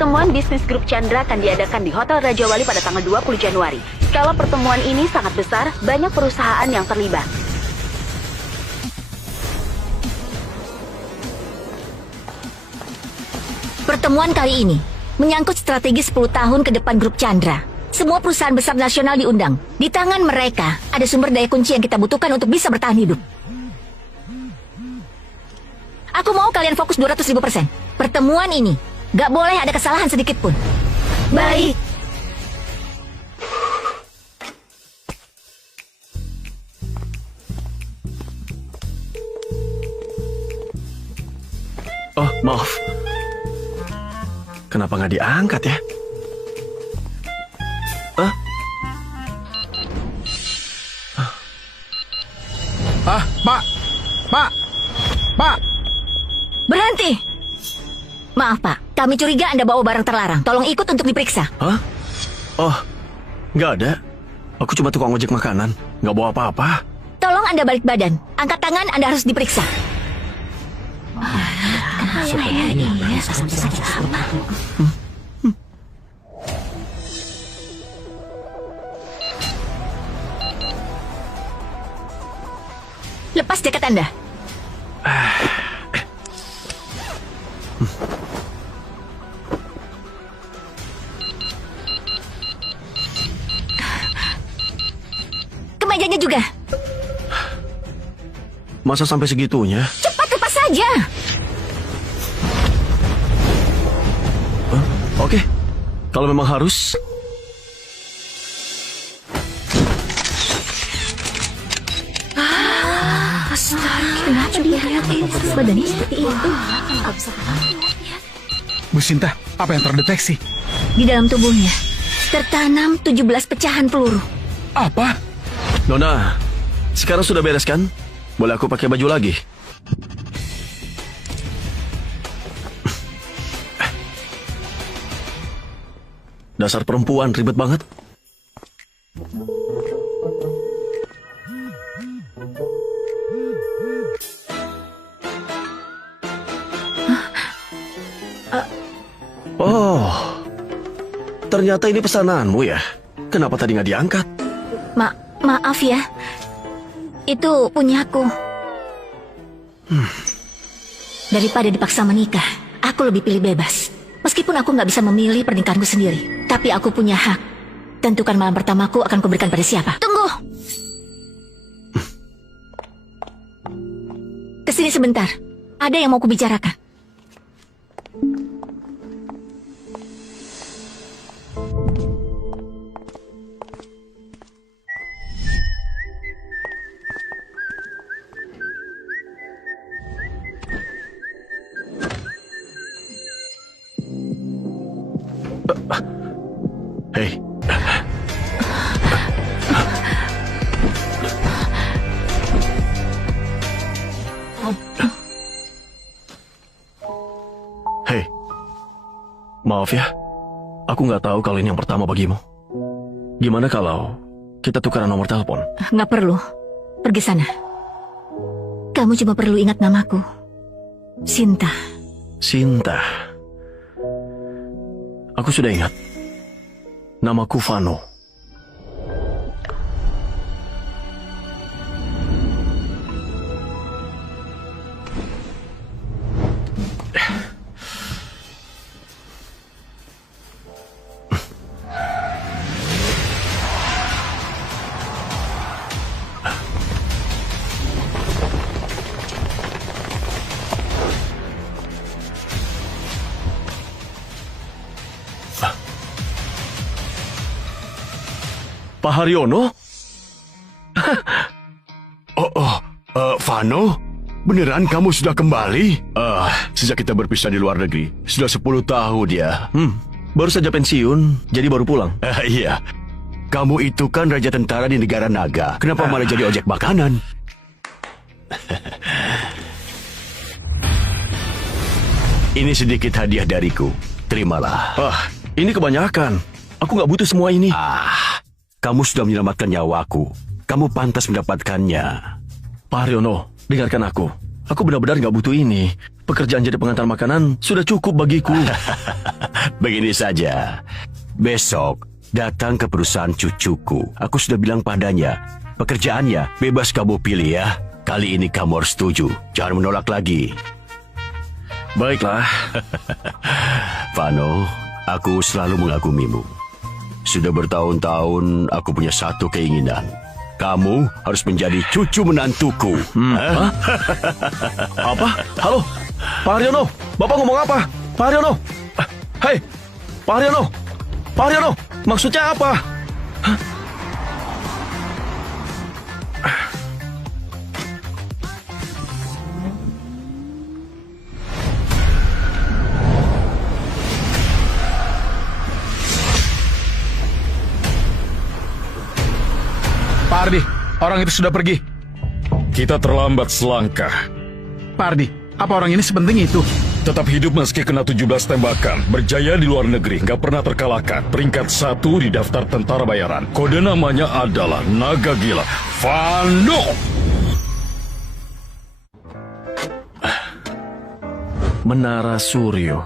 Pertemuan bisnis grup Chandra akan diadakan di Hotel Raja Wali pada tanggal 20 Januari. Skala pertemuan ini sangat besar, banyak perusahaan yang terlibat. Pertemuan kali ini menyangkut strategi 10 tahun ke depan grup Chandra. Semua perusahaan besar nasional diundang. Di tangan mereka ada sumber daya kunci yang kita butuhkan untuk bisa bertahan hidup. Aku mau kalian fokus 200.000%. Pertemuan ini gak boleh ada kesalahan sedikit pun. Baik. Oh, maaf. Kenapa nggak diangkat ya? Pak! Berhenti! Maaf, Pak. Kami curiga Anda bawa barang terlarang. Tolong ikut untuk diperiksa. Hah? Oh, nggak ada. Aku cuma tukang ojek makanan. Nggak bawa apa-apa. Tolong Anda balik badan. Angkat tangan, Anda harus diperiksa. Lepas jaket Anda. Kemejanya juga. Masa sampai segitunya? Cepat lepas saja. Oke, kalau memang harus. Kenapa dia badannya seperti itu? Bu Sinta, apa yang terdeteksi? Di dalam tubuhnya tertanam 17 pecahan peluru. Apa? Nona, sekarang sudah beres kan? Boleh aku pakai baju lagi? Dasar perempuan ribet banget. Oh, ternyata ini pesananmu ya? Kenapa tadi nggak diangkat? Maaf ya. Itu punyaku. Daripada dipaksa menikah, aku lebih pilih bebas. Meskipun aku nggak bisa memilih pernikahanku sendiri, tapi aku punya hak. Tentukan malam pertamaku akan kuberikan pada siapa. Tunggu! Kesini sebentar. Ada yang mau kubicarakan. Hei. Hei. Maaf ya. Aku nggak tahu kalau ini yang pertama bagimu. Gimana kalau kita tukaran nomor telepon? Nggak perlu. Pergi sana. Kamu cuma perlu ingat namaku. Sinta. Sinta. Aku sudah ingat. Namaku Vano. Pak Haryono? Vano? Beneran kamu sudah kembali? Sejak kita berpisah di luar negeri, sudah 10 tahun ya. Baru saja pensiun, jadi baru pulang. Iya. Kamu itu kan raja tentara di negara naga. Kenapa malah jadi ojek makanan? Ini sedikit hadiah dariku. Terimalah. Ini kebanyakan. Aku nggak butuh semua ini. Kamu sudah menyelamatkan nyawaku. Kamu pantas mendapatkannya. Pak Haryono, dengarkan aku. Aku benar-benar nggak butuh ini. pekerjaan jadi pengantar makanan sudah cukup bagiku. Begini saja. Besok datang ke perusahaan cucuku. Aku sudah bilang padanya, pekerjaannya bebas kamu pilih ya. Kali ini kamu harus setuju. Jangan menolak lagi. Baiklah. Vano, aku selalu mengagumimu. Sudah bertahun-tahun aku punya satu keinginan. Kamu harus menjadi cucu menantuku. Apa? Halo? Pak Haryono, Bapak ngomong apa? Pak Haryono? Hei, Pak Haryono! Pak Haryono, maksudnya apa? Hah? Pak Ardi, orang itu sudah pergi. Kita terlambat selangkah. Pak Ardi, apa orang ini sepenting itu? Tetap hidup meski kena 17 tembakan. Berjaya di luar negeri, nggak pernah terkalahkan. Peringkat 1 di daftar tentara bayaran. Kode namanya adalah Naga Gila. Vano! Menara Suryo.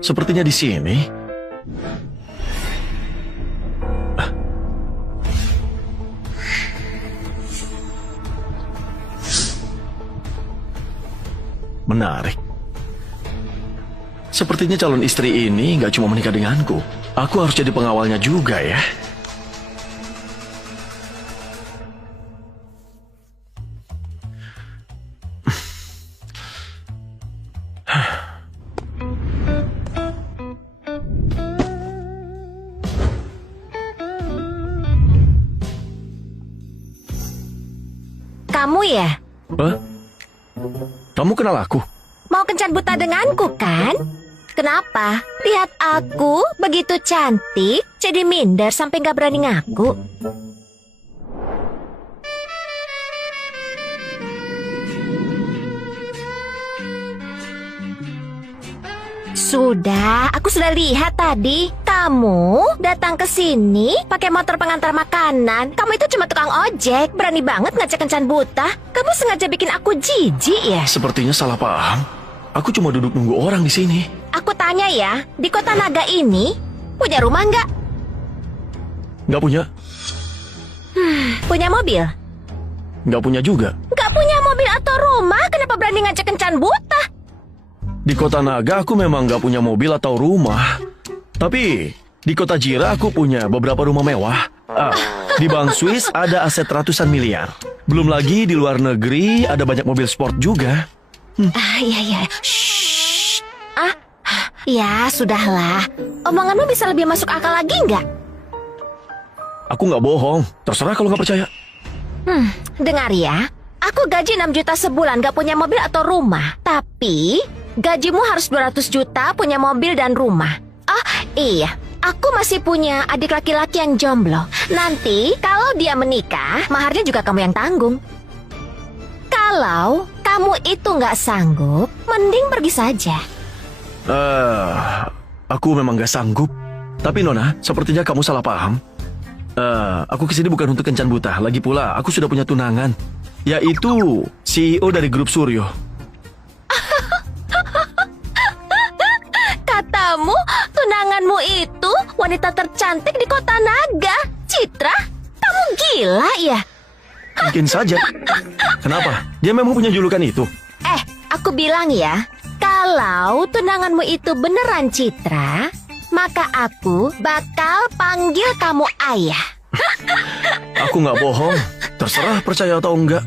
Sepertinya di sini. Menarik. Sepertinya calon istri ini nggak cuma menikah denganku. Aku harus jadi pengawalnya juga ya. Kamu ya? Hah? Kamu kenal aku? Mau kencan buta denganku kan? Kenapa? Lihat aku begitu cantik, jadi minder sampai gak berani ngaku. Aku sudah lihat tadi. Kamu datang ke sini pakai motor pengantar makanan. Kamu itu cuma tukang ojek. Berani banget ngajak kencan buta. Kamu sengaja bikin aku jijik ya? Sepertinya salah paham. Aku cuma duduk nunggu orang di sini. Aku tanya ya, di kota naga ini punya rumah nggak? Nggak punya. Punya mobil? Nggak punya juga. Nggak punya mobil atau rumah? Kenapa berani ngajak kencan buta? Di kota naga aku memang nggak punya mobil atau rumah. Tapi di kota Jira aku punya beberapa rumah mewah. Di Bank Swiss ada aset ratusan miliar. Belum lagi di luar negeri ada banyak mobil sport juga. Iya. Shh. Ya, sudahlah. Omonganmu bisa lebih masuk akal lagi nggak? Aku nggak bohong. Terserah kalau nggak percaya. Dengar ya. Aku gaji 6 juta sebulan gak punya mobil atau rumah. Tapi gajimu harus 200 juta punya mobil dan rumah. Oh iya, aku masih punya adik laki-laki yang jomblo. Nanti kalau dia menikah, maharnya juga kamu yang tanggung. Kalau kamu itu gak sanggup, mending pergi saja. Aku memang gak sanggup. Tapi Nona, sepertinya kamu salah paham. Aku kesini bukan untuk kencan buta. Lagi pula, aku sudah punya tunangan, yaitu CEO dari grup Suryo. Katamu, tunanganmu itu wanita tercantik di kota naga. Citra, kamu gila ya? Mungkin saja. Kenapa? Dia memang punya julukan itu. Aku bilang ya, kalau tunanganmu itu beneran Citra, maka aku bakal panggil kamu ayah. Aku nggak bohong. Terserah percaya atau enggak.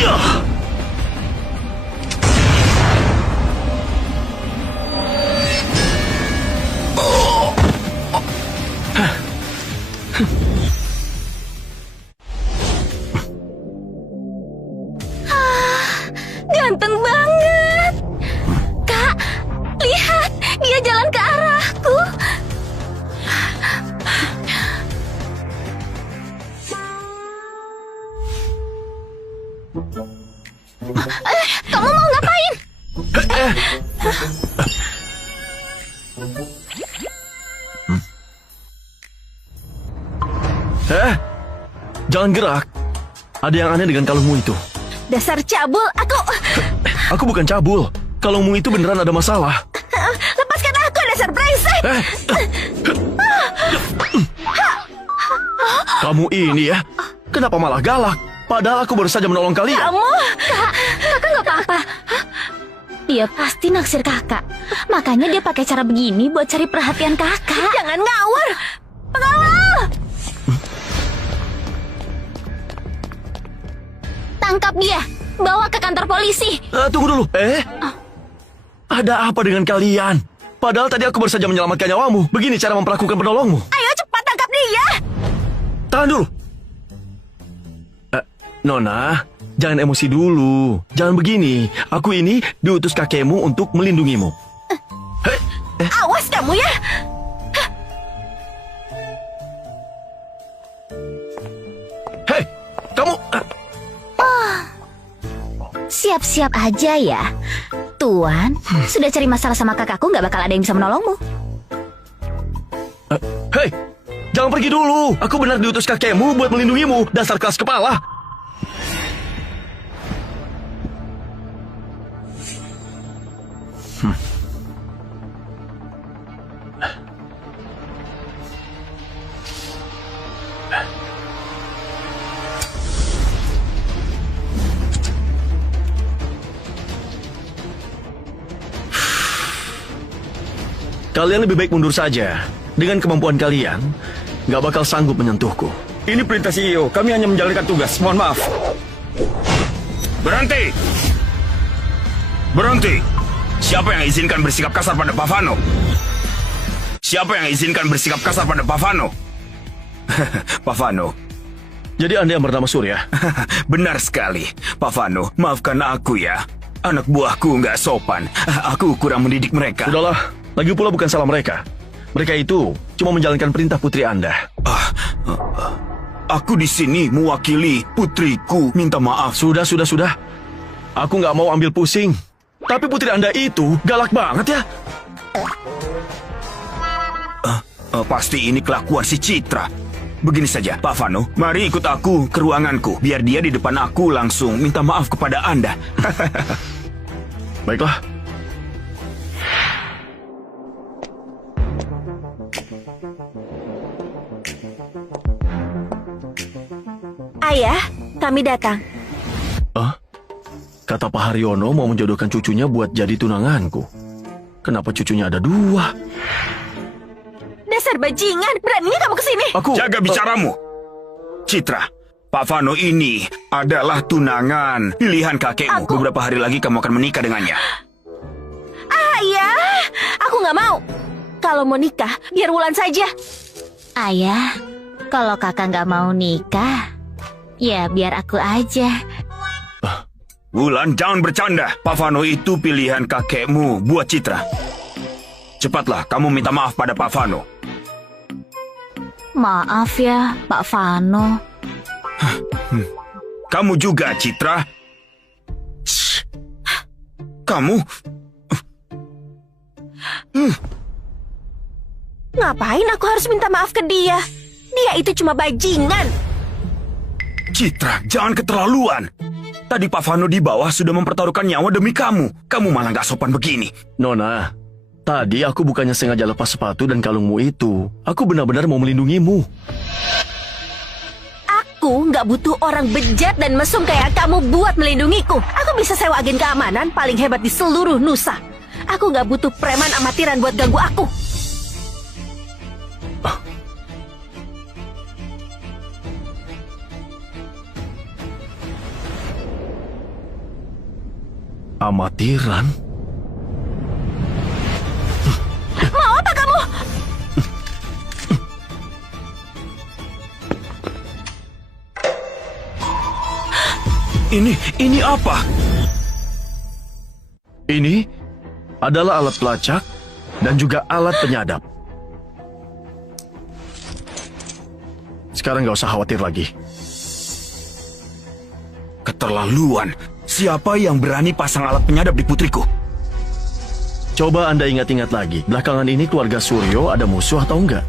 Ya. Ganteng banget. Kak, lihat, dia jalan ke arahku. Kamu mau ngapain? Jangan gerak. Ada yang aneh dengan kalungmu itu. Dasar cabul, Aku bukan cabul. Kalungmu itu beneran ada masalah. lepaskan aku, dasar brengsek. Kamu ini ya, kenapa malah galak? Padahal aku baru saja menolong kalian. Kakak nggak apa-apa. Dia pasti naksir kakak. Makanya dia pakai cara begini buat cari perhatian kakak. Jangan ngawur. Pengawal! Tangkap dia. Bawa ke kantor polisi. Tunggu dulu. Ada apa dengan kalian? Padahal tadi aku baru saja menyelamatkan nyawamu. Begini cara memperlakukan penolongmu. Ayo cepat tangkap dia. Tahan dulu. Nona, jangan emosi dulu. Jangan begini. Aku ini diutus kakekmu untuk melindungimu. Awas kamu ya. Hei, kamu... Siap-siap aja ya. Tuan, sudah cari masalah sama kakakku, nggak bakal ada yang bisa menolongmu. Hei, jangan pergi dulu. Aku benar diutus kakekmu buat melindungimu. Dasar keras kepala. Kalian lebih baik mundur saja. Dengan kemampuan kalian, nggak bakal sanggup menyentuhku. Ini perintah CEO. Kami hanya menjalankan tugas. Mohon maaf. Berhenti! Berhenti! Siapa yang izinkan bersikap kasar pada Pavano? Siapa yang izinkan bersikap kasar pada Pavano? Pavano. Jadi Anda yang bernama Surya? Benar sekali. Pavano, maafkan aku ya. Anak buahku nggak sopan. Aku kurang mendidik mereka. Sudahlah, lagi pula bukan salah mereka. Mereka itu cuma menjalankan perintah putri Anda. Aku di sini mewakili putriku. Minta maaf. Sudah. Aku nggak mau ambil pusing. Tapi putri Anda itu galak banget ya. Pasti ini kelakuan si Citra. Begini saja, Pak Vano, mari ikut aku ke ruanganku. Biar dia di depan aku langsung minta maaf kepada Anda. Baiklah. Ayah, kami datang. Kata Pak Haryono mau menjodohkan cucunya buat jadi tunanganku. Kenapa cucunya ada 2? Dasar bajingan, beraninya kamu kesini. Aku... Jaga bicaramu. Citra, Pak Vano ini adalah tunangan pilihan kakekmu. Beberapa hari lagi kamu akan menikah dengannya. Ayah, aku nggak mau. Kalau mau nikah, biar Wulan saja. Ayah, kalau kakak nggak mau nikah, ya biar aku aja. Wulan, jangan bercanda. Pak Vano itu pilihan kakekmu buat Citra. Cepatlah, kamu minta maaf pada Pak Vano. Maaf ya, Pak Vano. Kamu juga, Citra. Kamu... Ngapain aku harus minta maaf ke dia? Dia itu cuma bajingan. Citra, jangan keterlaluan. Tadi Pak Vano di bawah sudah mempertaruhkan nyawa demi kamu. Kamu malah gak sopan begini. Nona, tadi aku bukannya sengaja lepas sepatu dan kalungmu itu. Aku benar-benar mau melindungimu. Aku nggak butuh orang bejat dan mesum kayak kamu buat melindungiku. Aku bisa sewa agen keamanan paling hebat di seluruh Nusa. Aku nggak butuh preman amatiran buat ganggu aku. Amatiran? Mau apa kamu? Ini apa? Ini adalah alat pelacak dan juga alat penyadap. Sekarang nggak usah khawatir lagi. Keterlaluan. Siapa yang berani pasang alat penyadap di putriku? Coba Anda ingat-ingat lagi, belakangan ini keluarga Suryo ada musuh atau enggak?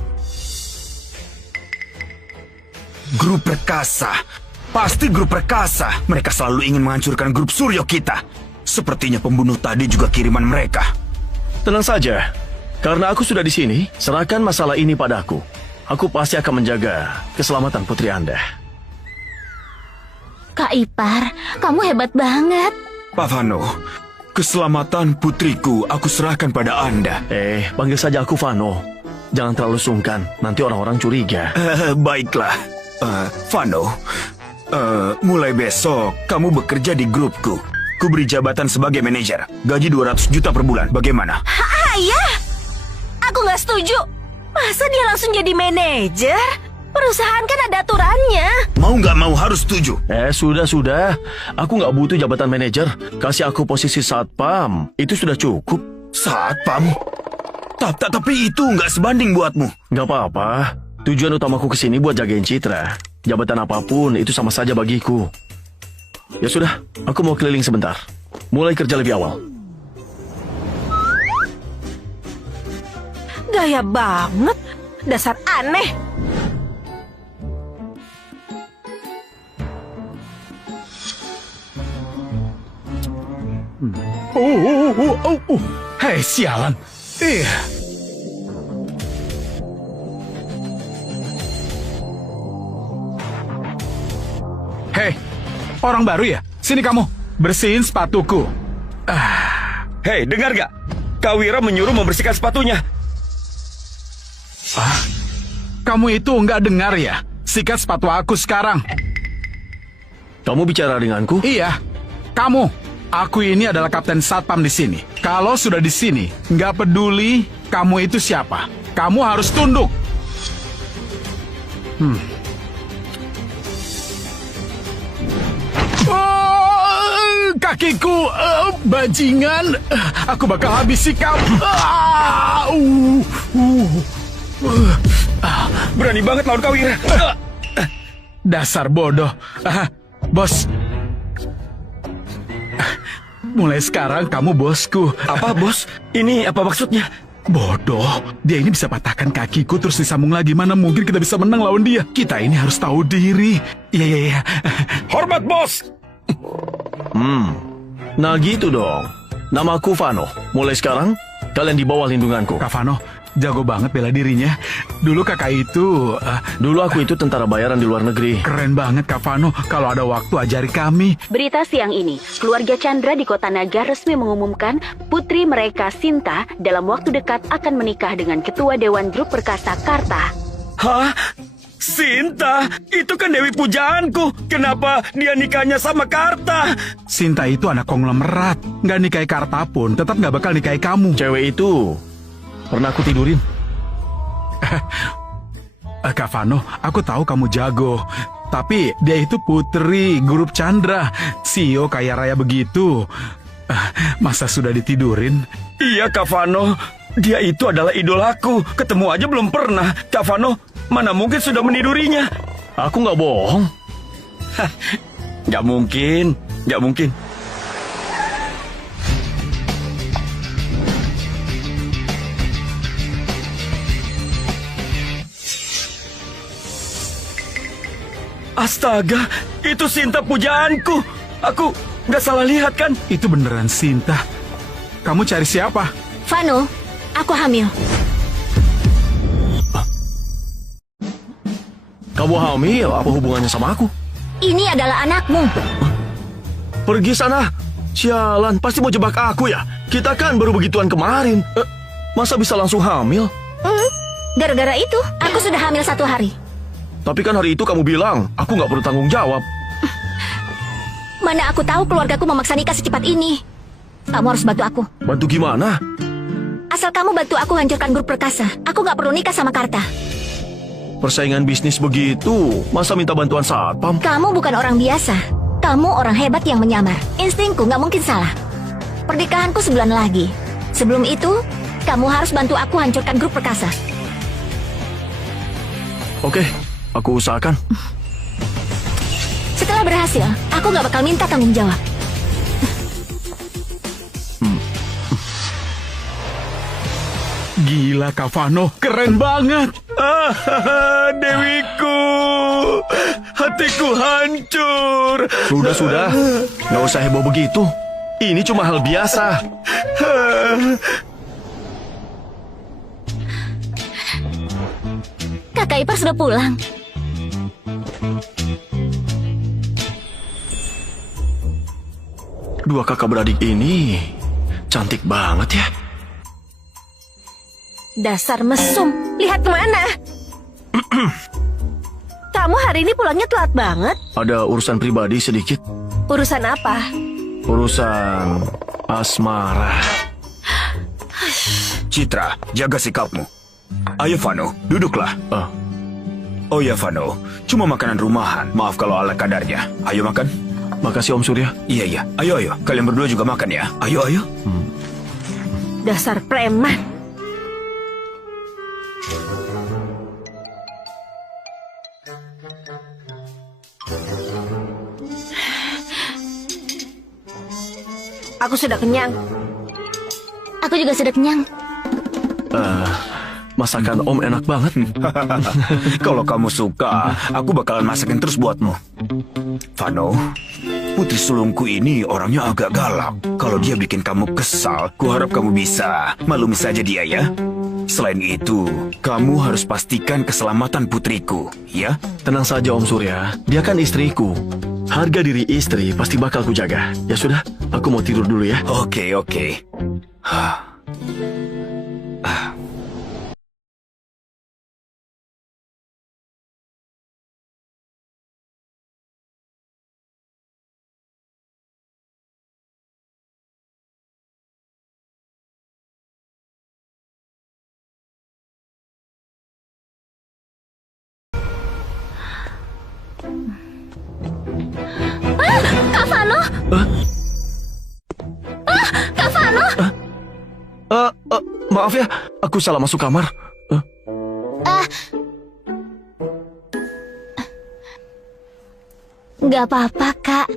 Grup Perkasa. Pasti grup Perkasa. Mereka selalu ingin menghancurkan grup Suryo kita. Sepertinya pembunuh tadi juga kiriman mereka. Tenang saja, karena aku sudah di sini, serahkan masalah ini padaku. Aku pasti akan menjaga keselamatan putri Anda. Kak Ipar, kamu hebat banget. Pak Vano, keselamatan putriku aku serahkan pada Anda. Panggil saja aku Vano. Jangan terlalu sungkan, nanti orang-orang curiga. Baiklah. Vano, mulai besok kamu bekerja di grupku. Ku beri jabatan sebagai manajer. Gaji 200 juta per bulan. Bagaimana? Ayah, aku nggak setuju. Masa dia langsung jadi manajer? Perusahaan kan ada aturannya. Mau nggak mau harus setuju. Sudah. Aku nggak butuh jabatan manajer. Kasih aku posisi satpam. Itu sudah cukup. Satpam? Tapi itu nggak sebanding buatmu. Nggak apa-apa. Tujuan utamaku kesini buat jagain Citra. Jabatan apapun itu sama saja bagiku. Ya sudah, aku mau keliling sebentar. Mulai kerja lebih awal. Gaya banget. Dasar aneh. Hei, sialan. Hei, orang baru ya? Sini kamu, bersihin sepatuku. Hei, dengar gak? Kak Wira menyuruh membersihkan sepatunya. Kamu itu nggak dengar ya? Sikat sepatu aku sekarang. Kamu bicara denganku? Iya, kamu. Aku ini adalah kapten satpam di sini. Kalau sudah di sini, nggak peduli kamu itu siapa. Kamu harus tunduk. Kakiku, bajingan. Aku bakal habisi kamu. Berani banget lawan Kak Wira. Dasar bodoh. Bos. Mulai sekarang kamu bosku. Apa, bos? Ini apa maksudnya? Bodoh. Dia ini bisa patahkan kakiku terus disambung lagi. Mana mungkin kita bisa menang lawan dia. Kita ini harus tahu diri. Iya. Hormat, bos! Nah gitu dong. Namaku Vano. Mulai sekarang, kalian di bawah lindunganku. Kak Vano, jago banget bela dirinya. Dulu kakak itu... Dulu aku itu tentara bayaran di luar negeri. Keren banget Kak Vano. Kalau ada waktu ajari kami. Berita siang ini, keluarga Chandra di Kota Naga resmi mengumumkan putri mereka Sinta dalam waktu dekat akan menikah dengan ketua Dewan Grup Perkasa Karta. Hah? Sinta? Itu kan Dewi pujaanku. Kenapa dia nikahnya sama Karta? Sinta itu anak konglomerat. Nggak nikahi Karta pun, tetap nggak bakal nikahi kamu. Cewek itu pernah aku tidurin. Kak Vano, aku tahu kamu jago. Tapi dia itu putri grup Chandra. CEO kaya raya begitu. Masa sudah ditidurin? Iya, Kak Vano. Dia itu adalah idolaku. Ketemu aja belum pernah. Kak Vano, mana mungkin sudah menidurinya? Aku nggak bohong. Nggak mungkin. Nggak mungkin. Astaga, itu Sinta pujaanku. Aku nggak salah lihat kan? Itu beneran Sinta. Kamu cari siapa? Vano, aku hamil. Kamu hamil? Apa hubungannya sama aku? Ini adalah anakmu. Pergi sana. Sialan, pasti mau jebak aku ya. Kita kan baru begituan kemarin. Masa bisa langsung hamil? Gara-gara itu, aku sudah hamil 1 hari. Tapi kan hari itu kamu bilang, aku nggak perlu tanggung jawab. Mana aku tahu keluargaku memaksa nikah secepat ini. Kamu harus bantu aku. Bantu gimana? Asal kamu bantu aku hancurkan grup perkasa. Aku nggak perlu nikah sama Karta. Persaingan bisnis begitu, masa minta bantuan satpam? Kamu bukan orang biasa. Kamu orang hebat yang menyamar. Instingku nggak mungkin salah. Pernikahanku sebulan lagi. Sebelum itu, kamu harus bantu aku hancurkan grup perkasa. Oke, aku usahakan. Setelah berhasil, aku nggak bakal minta tanggung jawab. Gila Kak Vano, keren banget. Dewiku, hatiku hancur. Sudah. Nggak usah heboh begitu. Ini cuma hal biasa. Kakak ipar sudah pulang. Dua kakak beradik ini cantik banget ya. Dasar mesum. Lihat kemana? Kamu hari ini pulangnya telat banget. Ada urusan pribadi sedikit. Urusan apa? Urusan asmara. Citra, jaga sikapmu. Ayo Vano, duduklah. Oh ya Vano, cuma makanan rumahan. Maaf kalau ala kadarnya. Ayo makan. Makasih Om Surya. Iya. Ayo. Kalian berdua juga makan ya. Ayo. Dasar preman. Aku sudah kenyang. Aku juga sudah kenyang. Masakan Om enak banget. Kalau kamu suka, aku bakalan masakin terus buatmu. Vano, putri sulungku ini orangnya agak galak. Kalau dia bikin kamu kesal, kuharap kamu bisa maklumi saja dia ya. Selain itu, kamu harus pastikan keselamatan putriku, ya? Tenang saja Om Surya, dia kan istriku. Harga diri istri pasti bakal kujaga. Ya sudah, aku mau tidur dulu ya. Oke. Kak Vano! Kak Vano! Maaf ya, aku salah masuk kamar. Gak apa-apa, Kak.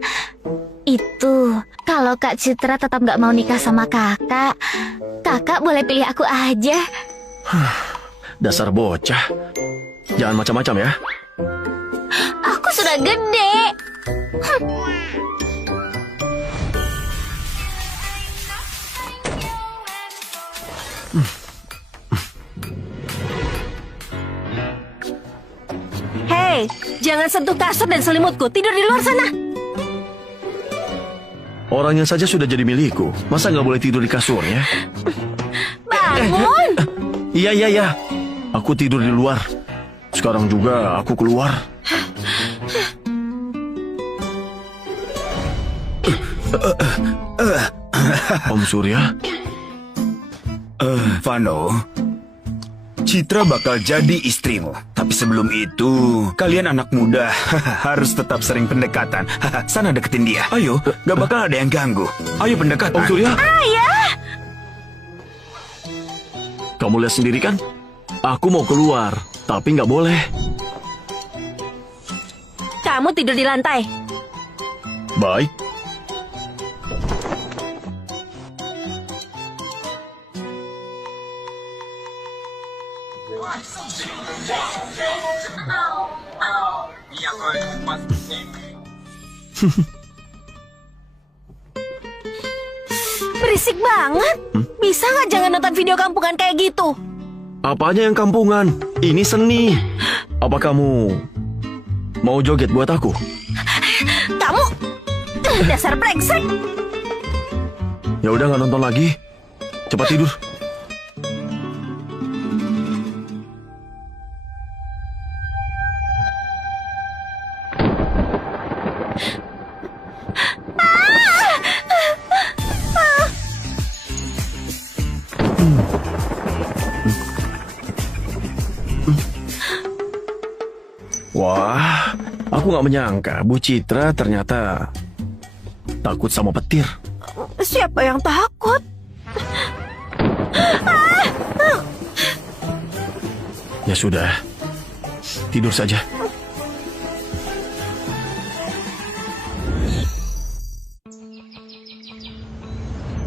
Itu, kalau Kak Citra tetap gak mau nikah sama kakak, kakak boleh pilih aku aja. Dasar bocah. Jangan macam-macam ya. Aku sudah gede. Hei, jangan sentuh kasur dan selimutku. Tidur di luar sana. Orangnya saja sudah jadi milikku. Masa nggak boleh tidur di kasurnya? Bangun. Iya. Aku tidur di luar. Sekarang juga aku keluar. Om Surya? Vano, Citra bakal jadi istrimu. Tapi sebelum itu, kalian anak muda harus tetap sering pendekatan. Sana deketin dia. Ayo, gak bakal ada yang ganggu. Ayo pendekatan. Om Surya? Ayah. Kamu lihat sendiri kan? Aku mau keluar, tapi nggak boleh. Kamu tidur di lantai. Baik. Berisik banget. Bisa nggak jangan nonton video kampungan kayak gitu? Apanya yang kampungan? Ini seni. Apa kamu mau joget buat aku? Kamu dasar brengsek. Ya udah nggak nonton lagi. Cepat tidur. Aku nggak menyangka Bu Citra ternyata takut sama petir. Siapa yang takut? Ya sudah, tidur saja.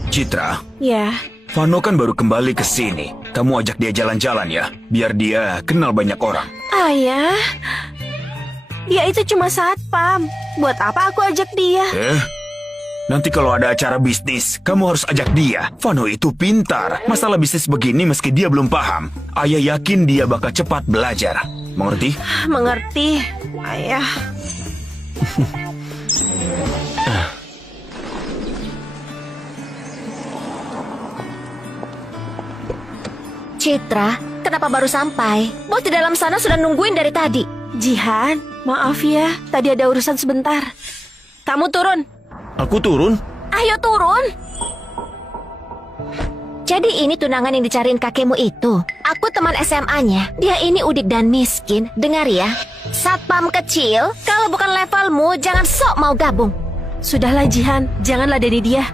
Citra, Ya, Vano kan baru kembali ke sini. Kamu ajak dia jalan-jalan ya, biar dia kenal banyak orang. Ayah. Dia itu cuma satpam. Buat apa aku ajak dia? Nanti kalau ada acara bisnis, kamu harus ajak dia. Vano itu pintar. Masalah bisnis begini meski dia belum paham. Ayah yakin dia bakal cepat belajar. Mengerti? Mengerti, Ayah. Citra, kenapa baru sampai? Bos di dalam sana sudah nungguin dari tadi. Jihan, maaf ya, tadi ada urusan sebentar. Kamu turun. Aku turun? Ayo turun. Jadi ini tunangan yang dicariin kakekmu itu. Aku teman SMA-nya. Dia ini udik dan miskin. Dengar ya, satpam kecil, kalau bukan levelmu jangan sok mau gabung. Sudahlah Jihan, jangan ladeni dia.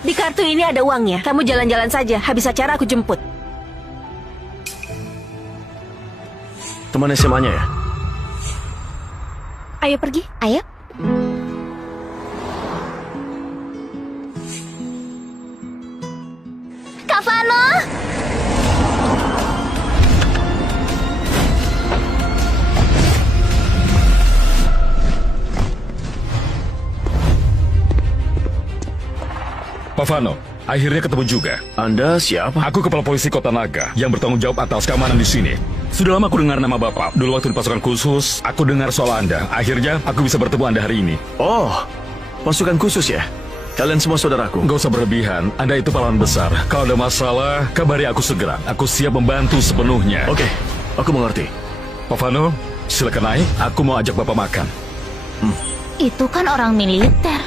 Di kartu ini ada uangnya. Kamu jalan-jalan saja, habis acara aku jemput. Teman SMA-nya ya? Ayo pergi. Ayo. Kak Vano. Pak Vano, akhirnya ketemu juga. Anda siapa? Aku kepala polisi Kota Naga yang bertanggung jawab atas keamanan di sini. Sudah lama aku dengar nama Bapak. Dulu waktu di pasukan khusus, aku dengar soal Anda. Akhirnya aku bisa bertemu Anda hari ini. Oh, pasukan khusus ya? Kalian semua saudaraku. Gak usah berlebihan, Anda itu pahlawan besar. Kalau ada masalah, kabari aku segera. Aku siap membantu sepenuhnya. Oke, aku mengerti. Pak Vano, silakan naik. Aku mau ajak Bapak makan. Itu kan orang militer.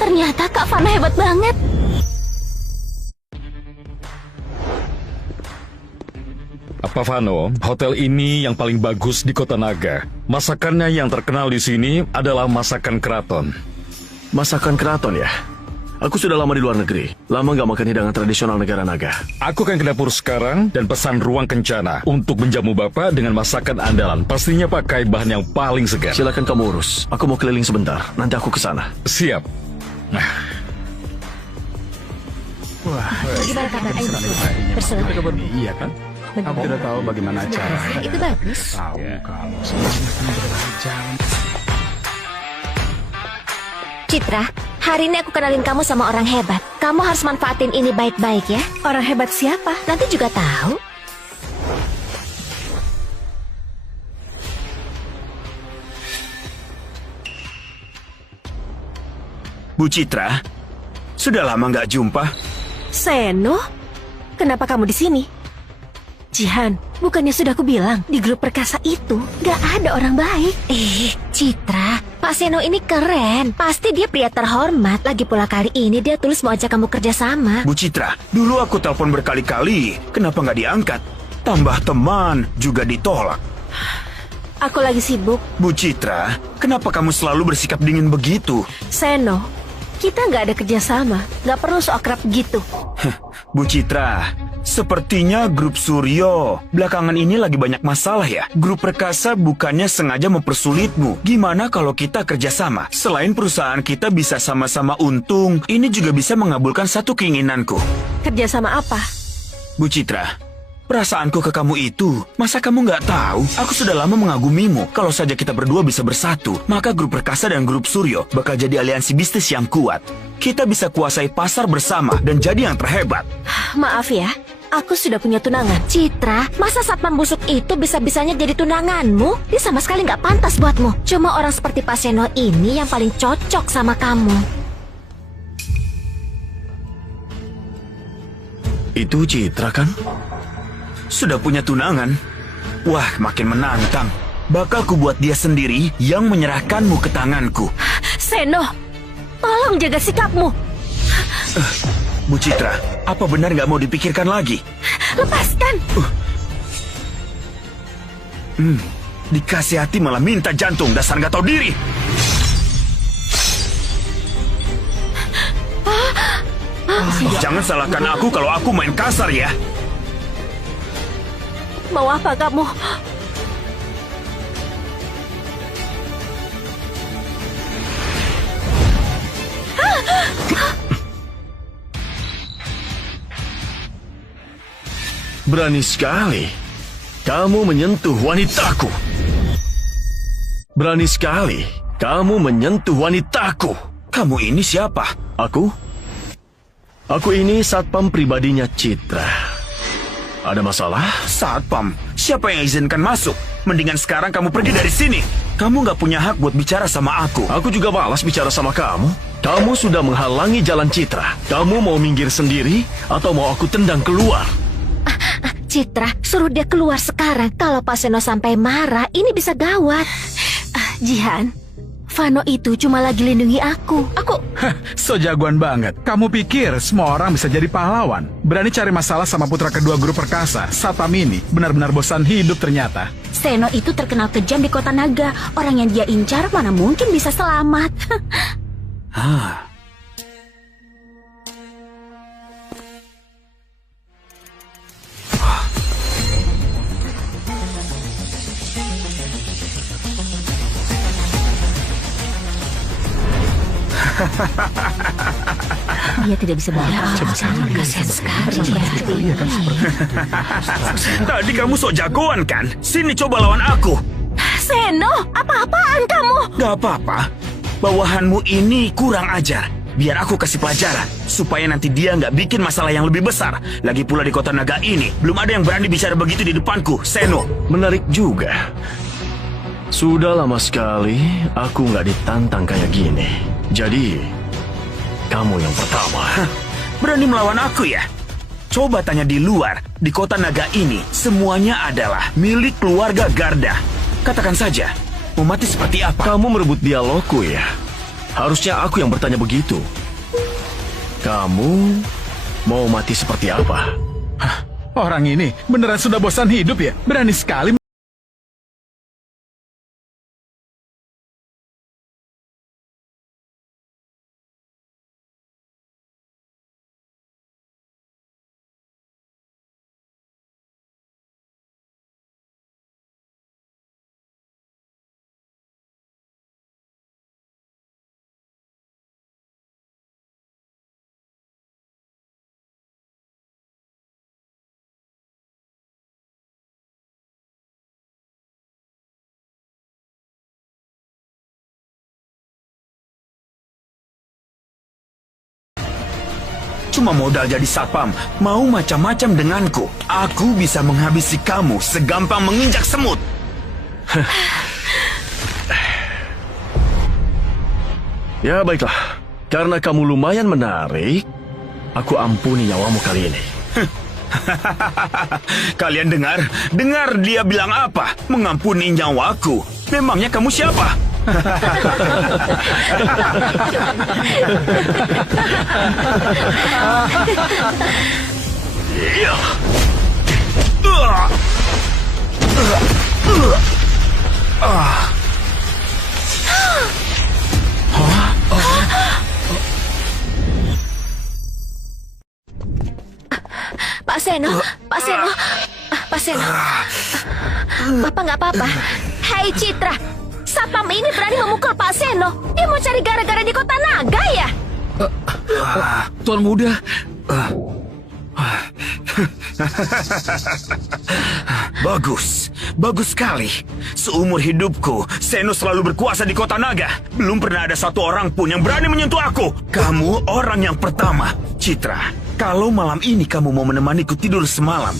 Ternyata Kak Vano hebat banget. Pak Vano, hotel ini yang paling bagus di Kota Naga. Masakannya yang terkenal di sini adalah masakan keraton. Masakan keraton ya? Aku sudah lama di luar negeri. Lama nggak makan hidangan tradisional negara naga. Aku akan ke dapur sekarang dan pesan ruang kencana untuk menjamu Bapak dengan masakan andalan. Pastinya pakai bahan yang paling segar. Silakan kamu urus. Aku mau keliling sebentar. Nanti aku ke sana. Siap. Gimana kabar? Ayo berselang. Iya kan? Kamu tidak tahu bagaimana cara. Itu bagus. Tahu kalau semuanya berjalan. Citra, hari ini aku kenalin kamu sama orang hebat. Kamu harus manfaatin ini baik-baik ya. Orang hebat siapa? Nanti juga tahu. Bu Citra, sudah lama nggak jumpa. Seno, kenapa kamu di sini? Jihan, bukannya sudah aku bilang di grup perkasa itu gak ada orang baik. Citra, Pak Seno ini keren. Pasti dia pria terhormat. Lagi pula kali ini dia tulis mau ajak kamu kerja sama. Bu Citra, dulu aku telepon berkali-kali. Kenapa nggak diangkat? Tambah teman juga ditolak. Aku lagi sibuk. Bu Citra, kenapa kamu selalu bersikap dingin begitu? Seno, kita nggak ada kerjasama. Nggak perlu so akrab gitu. Bu Citra, sepertinya grup Suryo belakangan ini lagi banyak masalah ya. Grup Perkasa bukannya sengaja mempersulitmu. Gimana kalau kita kerjasama? Selain perusahaan kita bisa sama-sama untung, ini juga bisa mengabulkan satu keinginanku. Kerjasama apa? Bu Citra, perasaanku ke kamu itu, masa kamu nggak tahu? Aku sudah lama mengagumimu. Kalau saja kita berdua bisa bersatu, maka grup Perkasa dan grup Suryo bakal jadi aliansi bisnis yang kuat. Kita bisa kuasai pasar bersama dan jadi yang terhebat. Maaf ya, aku sudah punya tunangan. Citra, masa satpam busuk itu bisa-bisanya jadi tunanganmu? Dia sama sekali nggak pantas buatmu. Cuma orang seperti Pak Seno ini yang paling cocok sama kamu. Itu Citra kan? Sudah punya tunangan? Wah, makin menantang. Bakal ku buat dia sendiri yang menyerahkanmu ke tanganku. Seno, tolong jaga sikapmu. Bu Citra, apa benar nggak mau dipikirkan lagi? Lepaskan. Dikasih hati malah minta jantung, dasar nggak tahu diri. Jangan salahkan aku kalau aku main kasar ya. Mau apa kamu? Berani sekali kamu menyentuh wanitaku. Berani sekali kamu menyentuh wanitaku. Kamu ini siapa? Aku ini satpam pribadinya Citra. Ada masalah? Satpam? Siapa yang izinkan masuk? Mendingan sekarang kamu pergi dari sini. Kamu nggak punya hak buat bicara sama aku. Aku juga malas bicara sama kamu. Kamu sudah menghalangi jalan Citra. Kamu mau minggir sendiri atau mau aku tendang keluar? Citra, suruh dia keluar sekarang. Kalau Pak Seno sampai marah, ini bisa gawat. Jihan, Vano itu cuma lagi lindungi aku. So jagoan banget. Kamu pikir semua orang bisa jadi pahlawan? Berani cari masalah sama putra kedua guru perkasa. Satpam ini benar-benar bosan hidup ternyata. Seno itu terkenal kejam di Kota Naga. Orang yang dia incar mana mungkin bisa selamat. Dia tidak bisa bawa kasihan sekali. Tadi kamu sok jagoan kan? Sini coba lawan aku. Seno, apa-apaan kamu? Gak apa-apa. Bawahanmu ini kurang ajar. Biar aku kasih pelajaran. Supaya nanti dia nggak bikin masalah yang lebih besar. Lagi pula di Kota Naga ini, belum ada yang berani bicara begitu di depanku, Seno. Menarik juga. Sudah lama sekali aku nggak ditantang kayak gini. Jadi, kamu yang pertama. Berani melawan aku ya? Coba tanya di luar. Di Kota Naga ini, semuanya adalah milik keluarga Garda. Katakan saja, mau mati seperti apa? Kamu merebut dialogku ya? Harusnya aku yang bertanya begitu. Kamu mau mati seperti apa? Orang ini beneran sudah bosan hidup ya? Berani sekali. Cuma modal jadi satpam, mau macam-macam denganku. Aku bisa menghabisi kamu segampang menginjak semut. Ya baiklah, karena kamu lumayan menarik, aku ampuni nyawamu kali ini. Kalian dengar dia bilang apa? Mengampuni nyawaku. Memangnya kamu siapa? Iya. Pak Seno, Pak Seno, Pak Seno. Bapak nggak apa-apa. Hai Citra, satpam ini berani memukul Pak Seno. Dia mau cari gara-gara di Kota Naga ya? Tuan muda. Bagus sekali. Seumur hidupku, Seno selalu berkuasa di Kota Naga. Belum pernah ada satu orang pun yang berani menyentuh aku. Kamu orang yang pertama. Citra, kalau malam ini kamu mau menemaniku tidur semalam,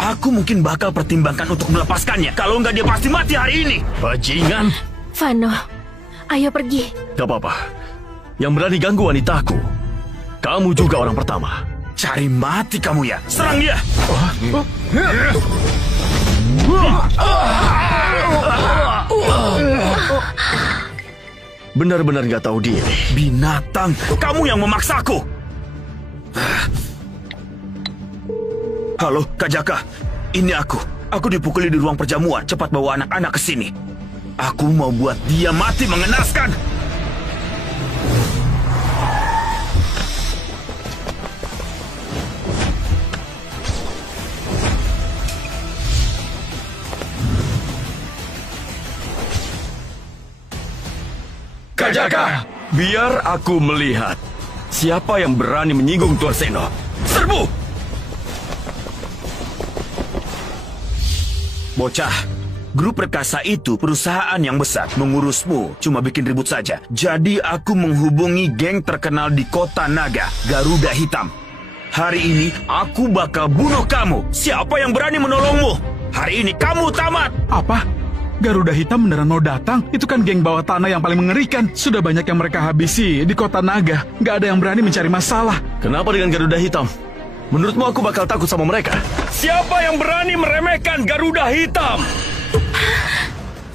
aku mungkin bakal pertimbangkan untuk melepaskannya. Kalau nggak, dia pasti mati hari ini. Bajingan. Vano, ayo pergi. Gak apa-apa. Yang berani ganggu wanitaku, kamu juga orang pertama. Cari mati kamu ya. Serang dia. Benar-benar gak tahu diri. Binatang, kamu yang memaksaku. Halo, Kak Jaka. Ini aku. Aku dipukuli di ruang perjamuan. Cepat bawa anak-anak ke sini. Aku mau buat dia mati mengenaskan. Kak Jaka, biar aku melihat siapa yang berani menyinggung Tuan Seno. Serbu! Bocah, grup perkasa itu perusahaan yang besar. Mengurusmu cuma bikin ribut saja. Jadi aku menghubungi geng terkenal di kota Naga, Garuda Hitam. Hari ini aku bakal bunuh kamu. Siapa yang berani menolongmu? Hari ini kamu tamat. Apa? Garuda Hitam beneran mau datang? Itu kan geng bawah tanah yang paling mengerikan. Sudah banyak yang mereka habisi di kota Naga. Nggak ada yang berani mencari masalah. Kenapa dengan Garuda Hitam? Menurutmu aku bakal takut sama mereka? Siapa yang berani meremehkan Garuda Hitam?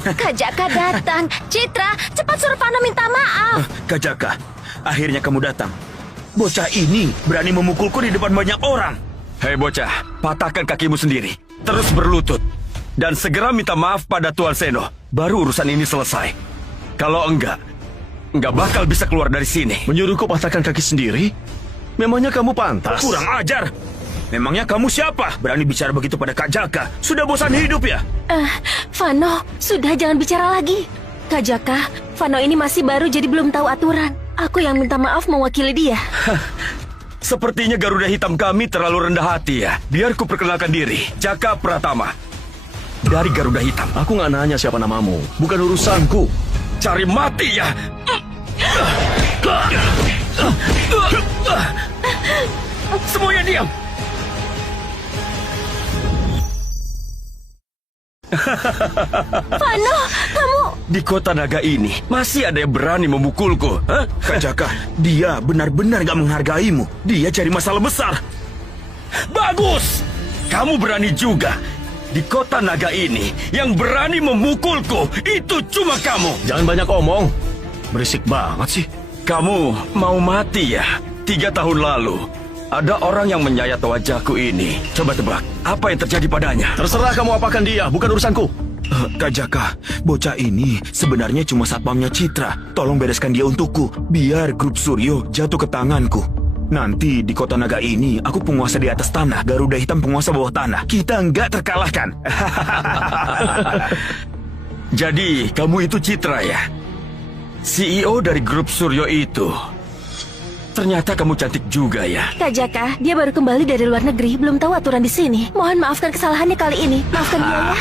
Kak Jaka datang. Citra, cepat suruh Fano minta maaf. Kak Jaka, akhirnya kamu datang. Bocah ini berani memukulku di depan banyak orang. Hei bocah, patahkan kakimu sendiri. Terus berlutut. Dan segera minta maaf pada Tuan Seno. Baru urusan ini selesai. Kalau enggak bakal bisa keluar dari sini. Menyuruhku patahkan kaki sendiri? Memangnya kamu pantas? Kurang ajar. Memangnya kamu siapa? Berani bicara begitu pada Kak Jaka? Sudah bosan hidup ya? Fano, sudah jangan bicara lagi. Kak Jaka, Fano ini masih baru jadi belum tahu aturan. Aku yang minta maaf mewakili dia. Sepertinya Garuda Hitam kami terlalu rendah hati ya. Biar ku perkenalkan diri. Jaka Pratama. Dari Garuda Hitam. Aku nggak nanya siapa namamu. Bukan urusanku. Cari mati ya. Semuanya diam. Fano, kamu... Di kota Naga ini masih ada yang berani memukulku. Hah? Kak Jaka, dia benar-benar gak menghargaimu. Dia cari masalah besar. Bagus. Kamu berani juga. Di kota Naga ini, yang berani memukulku, itu cuma kamu. Jangan banyak omong. Berisik banget sih. Kamu mau mati ya? 3 tahun lalu, ada orang yang menyayat wajahku ini. Coba tebak, apa yang terjadi padanya? Terserah kamu apakan dia, bukan urusanku. Kak Jaka, bocah ini sebenarnya cuma satpamnya Citra. Tolong bereskan dia untukku, biar grup Suryo jatuh ke tanganku. Nanti di kota Naga ini, aku penguasa di atas tanah, Garuda Hitam penguasa bawah tanah. Kita nggak terkalahkan. Jadi, kamu itu Citra ya? CEO dari grup Suryo itu. Ternyata kamu cantik juga ya. Kak Jaka, dia baru kembali dari luar negeri, belum tahu aturan di sini. Mohon maafkan kesalahannya kali ini. Maafkan dia ya.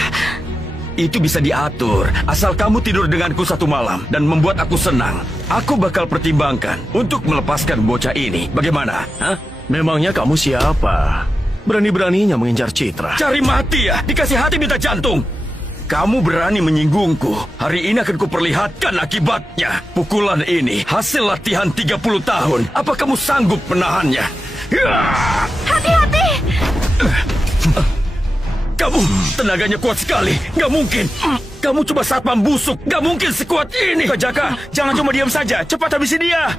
Itu bisa diatur, asal kamu tidur denganku 1 malam dan membuat aku senang. Aku bakal pertimbangkan untuk melepaskan bocah ini. Bagaimana? Hah? Memangnya kamu siapa? Berani-beraninya mengincar Citra. Cari mati ya, dikasih hati minta jantung. Kamu berani menyinggungku. Hari ini akan kuperlihatkan akibatnya. Pukulan ini hasil latihan 30 tahun. Apa kamu sanggup menahannya? Hati-hati. Kamu tenaganya kuat sekali. Gak mungkin. Kamu cuma satpam busuk. Gak mungkin sekuat ini. Kak Jaka, jangan cuma diam saja. Cepat habisi dia.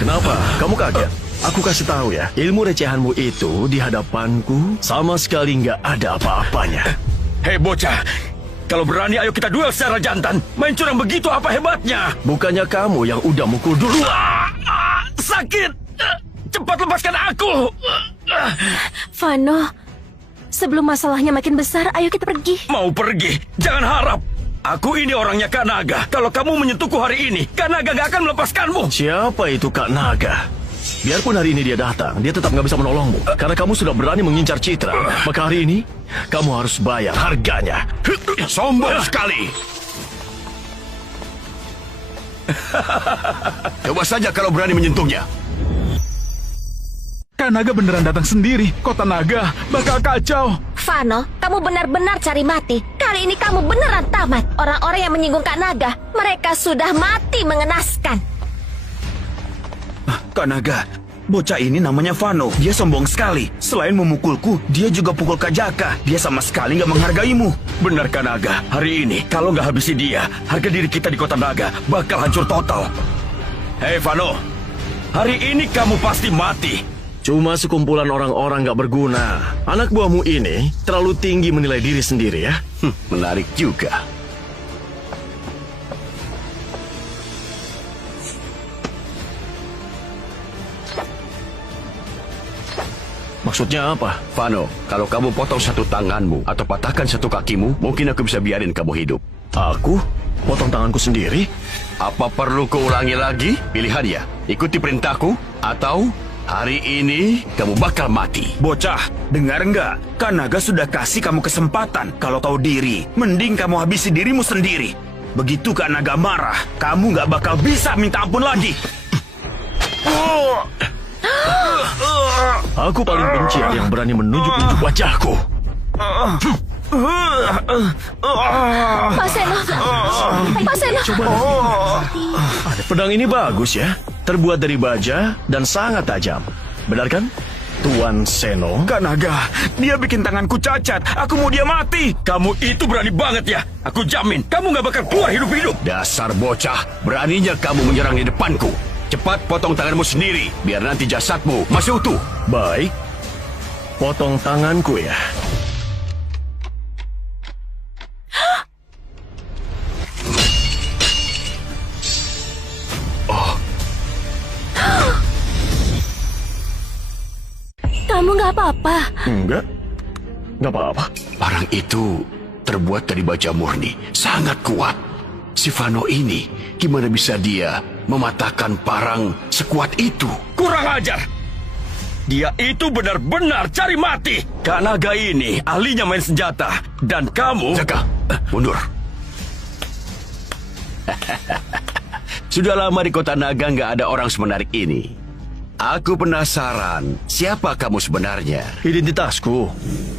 Kenapa? Kamu kaget? Aku kasih tahu ya, ilmu recehanmu itu di hadapanku sama sekali nggak ada apa-apanya. Hei bocah, kalau berani ayo kita duel secara jantan. Main curang begitu apa hebatnya? Bukannya kamu yang udah mukul dulu? Sakit. Cepat lepaskan aku. Fano, sebelum masalahnya makin besar, ayo kita pergi. Mau pergi? Jangan harap. Aku ini orangnya Kak Naga. Kalau kamu menyentuhku hari ini, Kak Naga gak akan melepaskanmu. Siapa itu Kak Naga? Biarpun hari ini dia datang, dia tetap nggak bisa menolongmu. Karena kamu sudah berani mengincar Citra. Maka hari ini, kamu harus bayar harganya. Sombong sekali. Coba saja kalau berani menyentuhnya. Kak Naga beneran datang sendiri. Kota Naga bakal kacau. Fano, kamu benar-benar cari mati. Kali ini kamu beneran tamat. Orang-orang yang menyinggung Kak Naga, mereka sudah mati mengenaskan. Kak Naga, bocah ini namanya Fano. Dia sombong sekali. Selain memukulku, dia juga pukul Kak Jaka. Dia sama sekali nggak menghargaimu. Benar Kak Naga, hari ini kalau nggak habisi dia, harga diri kita di kota Naga bakal hancur total. Hei Fano, hari ini kamu pasti mati. Cuma sekumpulan orang-orang gak berguna. Anak buahmu ini terlalu tinggi menilai diri sendiri ya. Menarik juga. Maksudnya apa? Vano, kalau kamu potong satu tanganmu atau patahkan satu kakimu, mungkin aku bisa biarin kamu hidup. Aku? Potong tanganku sendiri? Apa perlu keulangi lagi? Pilihannya, ikuti perintahku atau hari ini kamu bakal mati. Bocah, dengar nggak? Kanaga sudah kasih kamu kesempatan. Kalau tahu diri, mending kamu habisi dirimu sendiri. Begitu Kanaga marah, kamu nggak bakal bisa minta ampun lagi. Aku paling benci ada yang berani menunjuk-nunjuk wajahku. Pak Seno. Pak Seno. Pedang ini bagus ya. Terbuat dari baja dan sangat tajam. Benar kan, Tuan Seno? Kanaga, dia bikin tanganku cacat. Aku mau dia mati. Kamu itu berani banget ya. Aku jamin, kamu nggak bakal keluar hidup-hidup. Dasar bocah, beraninya kamu menyerang di depanku. Cepat potong tanganmu sendiri, biar nanti jasadmu masih utuh. Baik, potong tanganku ya. Kamu nggak apa-apa? Enggak apa-apa. Parang itu terbuat dari baja murni, sangat kuat. Si Vano ini, gimana bisa dia mematahkan parang sekuat itu? Kurang ajar. Dia itu benar-benar cari mati. Kak Naga ini ahlinya main senjata. Dan kamu... Jaga, mundur. Sudah lama di kota Naga nggak ada orang semenarik ini. Aku penasaran, siapa kamu sebenarnya? Identitasku.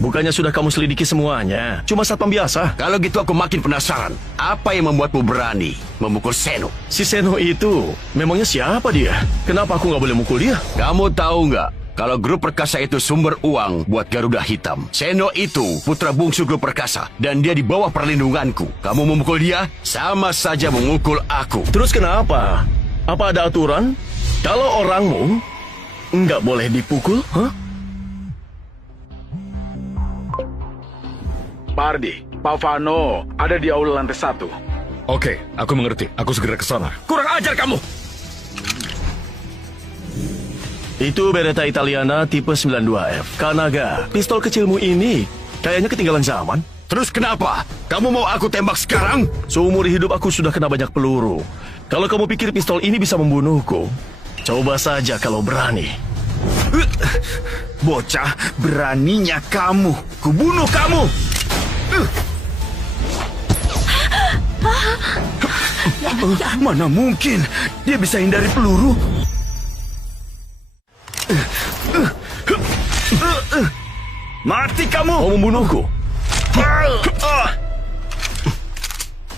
Bukannya sudah kamu selidiki semuanya. Cuma satpam biasa. Kalau gitu aku makin penasaran. Apa yang membuatmu berani memukul Seno? Si Seno itu, memangnya siapa dia? Kenapa aku nggak boleh mukul dia? Kamu tahu nggak? Kalau grup perkasa itu sumber uang buat Garuda Hitam. Seno itu putra bungsu grup perkasa. Dan dia di bawah perlindunganku. Kamu memukul dia, sama saja memukul aku. Terus kenapa? Apa ada aturan? Kalau orangmu nggak boleh dipukul, huh? Pardi, Pak Vano ada di aula lantai 1. Oke, aku mengerti. Aku segera ke sana. Kurang ajar kamu. Itu Beretta Italiana tipe 92F. Kanaga, pistol kecilmu ini kayaknya ketinggalan zaman. Terus kenapa? Kamu mau aku tembak sekarang? Seumur hidup aku sudah kena banyak peluru. Kalau kamu pikir pistol ini bisa membunuhku, coba saja kalau berani. Bocah, beraninya kamu. Kubunuh kamu. Mana mungkin dia bisa hindari peluru? Mati kamu! Mau membunuhku?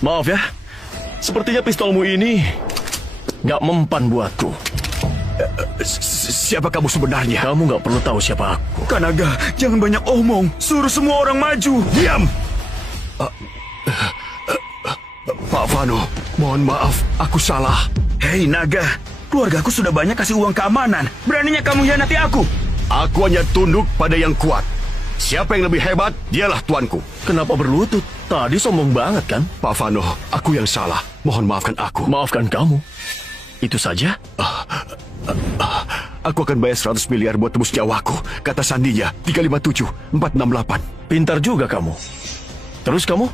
Maaf ya, sepertinya pistolmu ini nggak mempan buatku. Siapa kamu sebenarnya? Kamu nggak perlu tahu siapa aku. Kanaga, jangan banyak omong. Suruh semua orang maju. Diam! Pak Vano, mohon maaf, aku salah. Hei Naga, keluargaku sudah banyak kasih uang keamanan. Beraninya kamu hianati aku? Aku hanya tunduk pada yang kuat. Siapa yang lebih hebat, dialah tuanku. Kenapa berlutut? Tadi sombong banget kan? Pak Vano, aku yang salah. Mohon maafkan aku. Maafkan kamu. Itu saja? Aku akan bayar 100 miliar buat tebus nyawaku. Kata sandinya, 357, 468. Pintar juga kamu. Terus kamu?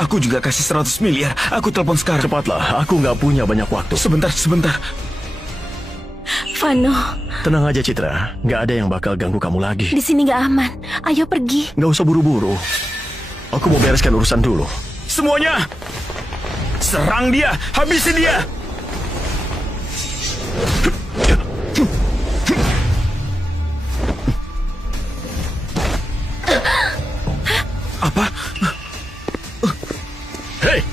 Aku juga kasih 100 miliar. Aku telepon sekarang. Cepatlah, aku nggak punya banyak waktu. Sebentar. Vano, Tenang aja Citra, nggak ada yang bakal ganggu kamu lagi. di sini nggak aman. Ayo pergi. Nggak usah buru-buru. Aku mau bereskan urusan dulu. Semuanya, serang dia. Habisi dia. Apa? Hei!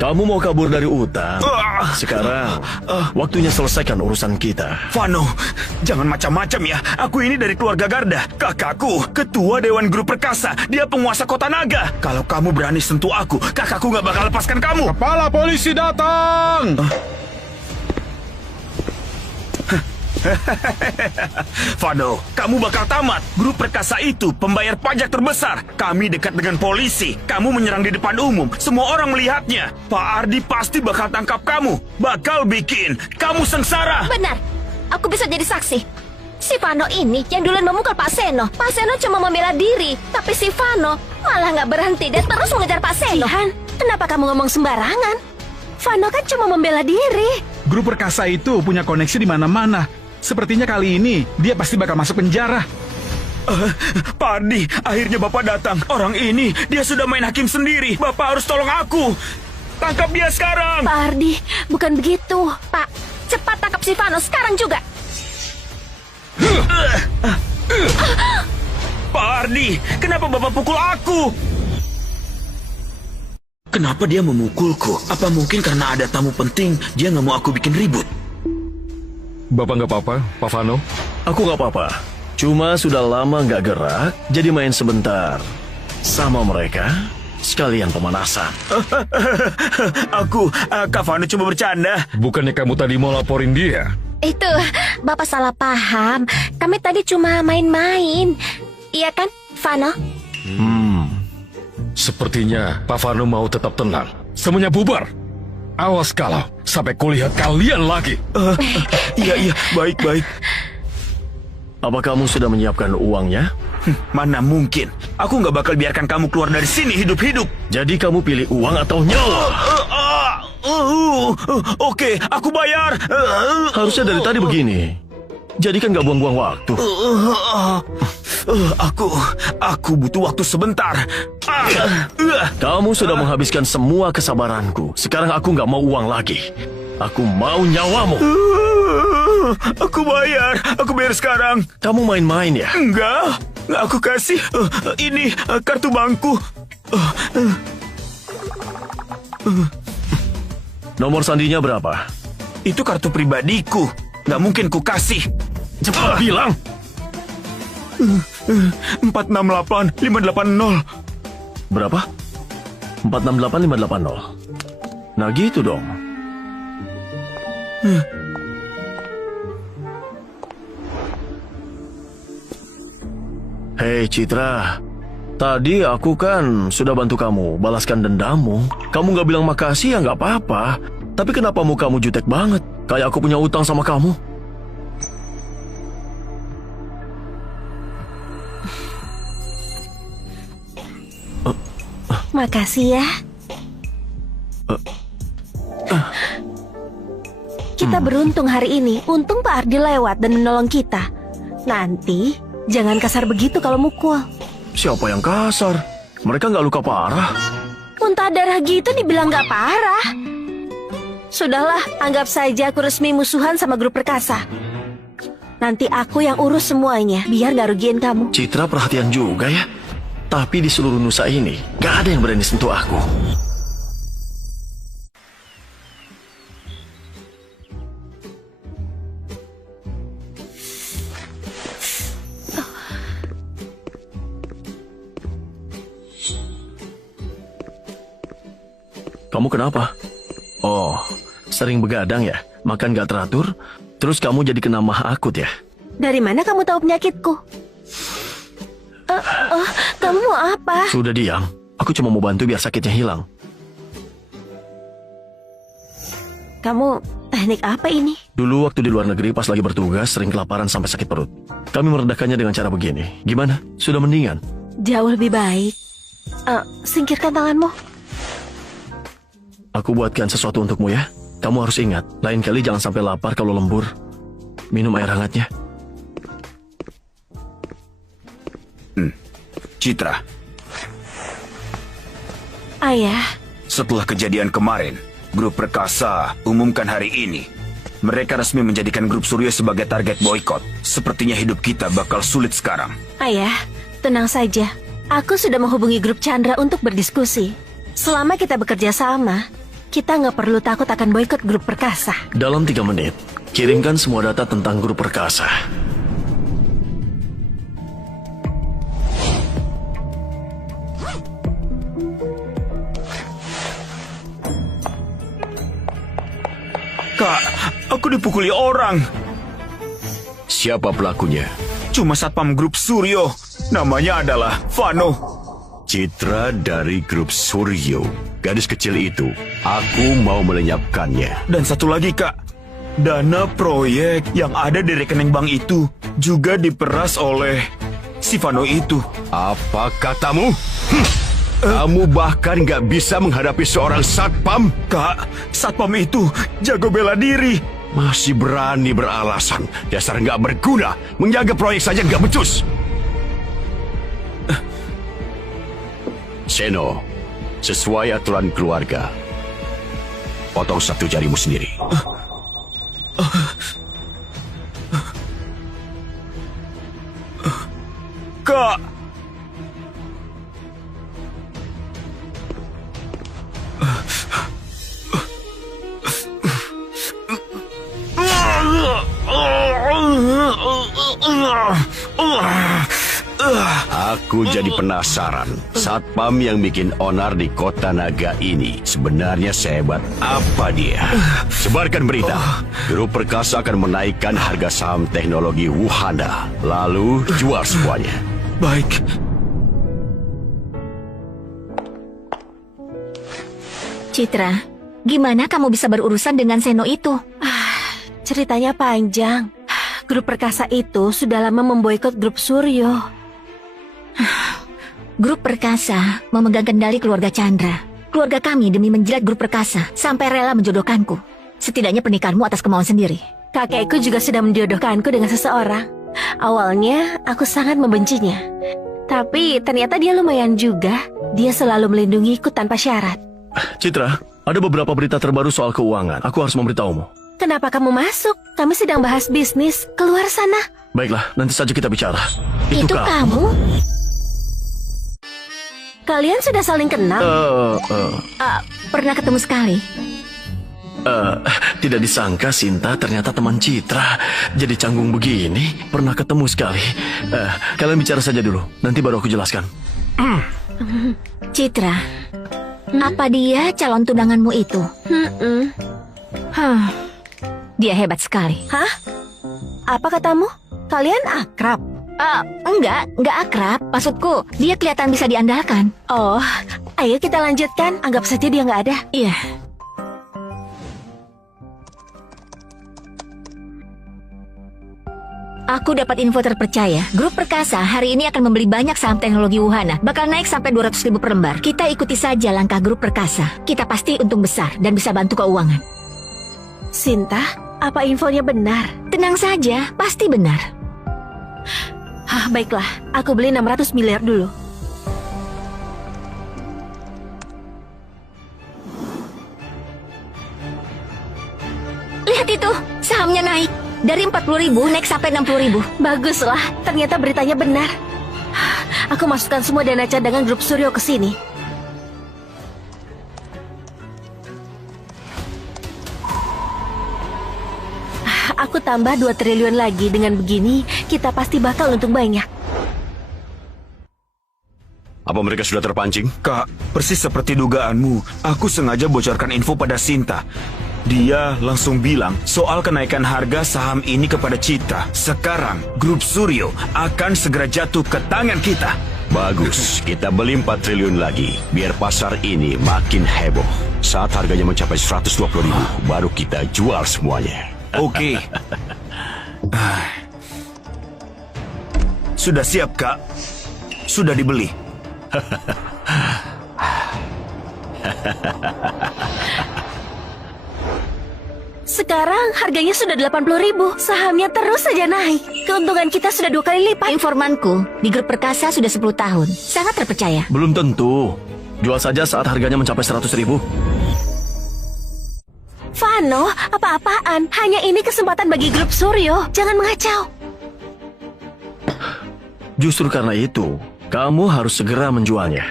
Kamu Kamu mau kabur dari utang. Sekarang, waktunya selesaikan urusan kita. Vano, jangan macam-macam ya. Aku ini dari keluarga Garda. Kakakku, ketua Dewan Grup Perkasa. Dia penguasa kota naga. Kalau kamu berani sentuh aku, kakakku nggak bakal lepaskan kamu. Kepala polisi datang! Vano, kamu bakal tamat. Grup Perkasa itu pembayar pajak terbesar. Kami dekat dengan polisi. Kamu menyerang di depan umum. Semua orang melihatnya. Pak Ardi pasti bakal tangkap kamu. Bakal bikin kamu sengsara. Benar, aku bisa jadi saksi. Si Vano ini yang duluan memukul Pak Seno. Pak Seno cuma membela diri, tapi si Vano malah nggak berhenti dan terus mengejar Pak Seno. Jihan, kenapa kamu ngomong sembarangan? Vano kan cuma membela diri. Grup Perkasa itu punya koneksi di mana-mana. Sepertinya kali ini dia pasti bakal masuk penjara. Pak Ardi, akhirnya Bapak datang. Orang ini, dia sudah main hakim sendiri. Bapak harus tolong aku. Tangkap dia sekarang. Pak Ardi, bukan begitu. Pak, cepat tangkap si Vano sekarang juga. Pak Ardi, kenapa Bapak pukul aku? Kenapa dia memukulku? Apa mungkin karena ada tamu penting, dia nggak mau aku bikin ribut? Bapak nggak apa-apa, Pak Vano? Aku nggak apa-apa. Cuma sudah lama nggak gerak, jadi main sebentar. Sama mereka, sekalian pemanasan. Kak Vano cuma bercanda. Bukannya kamu tadi mau laporin dia? Itu, Bapak salah paham. Kami tadi cuma main-main. Iya kan, Vano? Sepertinya Pak Vano mau tetap tenang. Semuanya bubar. Awas kalau sampai kulihat kalian lagi. Iya, baik-baik. Apa kamu sudah menyiapkan uangnya? Mana mungkin. Aku nggak bakal biarkan kamu keluar dari sini hidup-hidup. Jadi kamu pilih uang atau nyawa? Oke, aku bayar. Harusnya dari tadi begini. Jadi kan nggak buang-buang waktu. Aku butuh waktu sebentar. Kamu sudah menghabiskan semua kesabaranku. Sekarang aku nggak mau uang lagi. Aku mau nyawamu. Aku bayar sekarang. Kamu main-main ya? Enggak, aku kasih. Ini kartu bankku. Nomor sandinya berapa? Itu kartu pribadiku. Nggak mungkin ku kasih. Cepat bilang. 468 580. Berapa? 468 580. Nah gitu dong. Hei Citra, tadi aku kan sudah bantu kamu balaskan dendammu. Kamu nggak bilang makasih ya nggak apa-apa. Tapi kenapa mukamu jutek banget? Kayak aku punya utang sama kamu. Makasih ya. Kita beruntung hari ini. Untung Pak Ardi lewat dan menolong kita. Nanti jangan kasar begitu kalau mukul. Siapa yang kasar? Mereka nggak luka parah. Muntah darah gitu dibilang nggak parah. Sudahlah, anggap saja aku resmi musuhan sama grup Perkasa. Nanti aku yang urus semuanya, biar nggak rugiin kamu. Citra perhatian juga ya. Tapi di seluruh Nusa ini, gak ada yang berani sentuh aku. Kamu kenapa? Oh, sering begadang ya? Makan gak teratur? Terus kamu jadi kena mah akut ya? Dari mana kamu tahu penyakitku? Kamu mau apa? Sudah diam. Aku cuma mau bantu biar sakitnya hilang. Kamu teknik apa ini? Dulu waktu di luar negeri pas lagi bertugas sering kelaparan sampai sakit perut. Kami meredakannya dengan cara begini. Gimana? Sudah mendingan? Jauh lebih baik. Singkirkan tanganmu. Aku buatkan sesuatu untukmu ya. Kamu harus ingat, lain kali jangan sampai lapar kalau lembur. Minum air hangatnya. Citra, Ayah, setelah kejadian kemarin, Grup Perkasa umumkan hari ini. Mereka resmi menjadikan Grup Suryo sebagai target boykot. Sepertinya hidup kita bakal sulit sekarang. Ayah, tenang saja. Aku sudah menghubungi grup Chandra untuk berdiskusi. Selama kita bekerja sama, kita nggak perlu takut akan boikot grup perkasa. Dalam 3 menit, kirimkan semua data tentang grup perkasa. Kak, aku dipukuli orang. Siapa pelakunya? Cuma satpam grup Suryo. Namanya adalah Vano. Citra dari grup Suryo. Gadis kecil itu. Aku mau melenyapkannya. Dan satu lagi, Kak. Dana proyek yang ada di rekening bank itu juga diperas oleh si Vano itu. Apa katamu? Kamu bahkan gak bisa menghadapi seorang satpam? Kak, satpam itu jago bela diri. Masih berani beralasan. Dasar gak berguna. Menjaga proyek saja gak becus. Seno, sesuai aturan keluarga, potong 1 jarimu sendiri. Kak, Aku jadi penasaran, satpam yang bikin onar di kota naga ini sebenarnya sehebat apa dia? Sebarkan berita, grup perkasa akan menaikkan harga saham teknologi Wuhana, lalu jual semuanya. baik. Citra, gimana kamu bisa berurusan dengan Seno itu? Ceritanya panjang. Grup perkasa itu sudah lama memboikot grup Suryo. Grup perkasa memegang kendali keluarga Chandra. Keluarga kami demi menjilat grup perkasa sampai rela menjodohkanku. Setidaknya pernikahanmu atas kemauan sendiri. Kakekku juga sudah menjodohkanku dengan seseorang. Awalnya aku sangat membencinya. Tapi ternyata dia lumayan juga. Dia selalu melindungiku tanpa syarat. Citra, ada beberapa berita terbaru soal keuangan. Aku harus memberitahumu. Kenapa kamu masuk? Kami sedang bahas bisnis. Keluar sana. Baiklah, nanti saja kita bicara. Itu kamu? Kalian sudah saling kenal? Pernah ketemu sekali. Tidak disangka Sinta ternyata teman Citra. Jadi canggung begini. Pernah ketemu sekali. Kalian bicara saja dulu. Nanti baru aku jelaskan. Citra, apa dia calon tunanganmu itu? Dia hebat sekali. Hah? Apa katamu? Kalian akrab? Enggak akrab. Maksudku, dia kelihatan bisa diandalkan. Oh, ayo kita lanjutkan. Anggap saja dia nggak ada. Iya. Aku dapat info terpercaya. Grup Perkasa hari ini akan membeli banyak saham teknologi Wuhana. Bakal naik sampai 200.000 per lembar. Kita ikuti saja langkah Grup Perkasa. Kita pasti untung besar dan bisa bantu keuangan. Sinta, apa infonya benar? Tenang saja, pasti benar. Baiklah, aku beli 600 miliar dulu. Lihat itu, sahamnya naik. Dari 40.000 naik sampai 60.000. Baguslah, ternyata beritanya benar. Aku masukkan semua dana cadangan grup Suryo ke sini. Aku tambah 2 triliun lagi. Dengan begini, kita pasti bakal untung banyak. Apa mereka sudah terpancing? Kak, persis seperti dugaanmu. Aku sengaja bocorkan info pada Sinta. Dia langsung bilang soal kenaikan harga saham ini kepada Citra. Sekarang, grup Suryo akan segera jatuh ke tangan kita. Bagus, kita beli 4 triliun lagi. Biar pasar ini makin heboh. Saat harganya mencapai 120.000, baru kita jual semuanya. Oke. Sudah siap, Kak? Sudah dibeli. Sekarang harganya sudah 80.000. Sahamnya terus saja naik. Keuntungan kita sudah 2 kali lipat. Informanku, di Grup Perkasa sudah 10 tahun. Sangat terpercaya. Belum tentu. Jual saja saat harganya mencapai 100.000. Vano, apa-apaan? Hanya ini kesempatan bagi grup Suryo. Jangan mengacau. Justru karena itu, kamu harus segera menjualnya.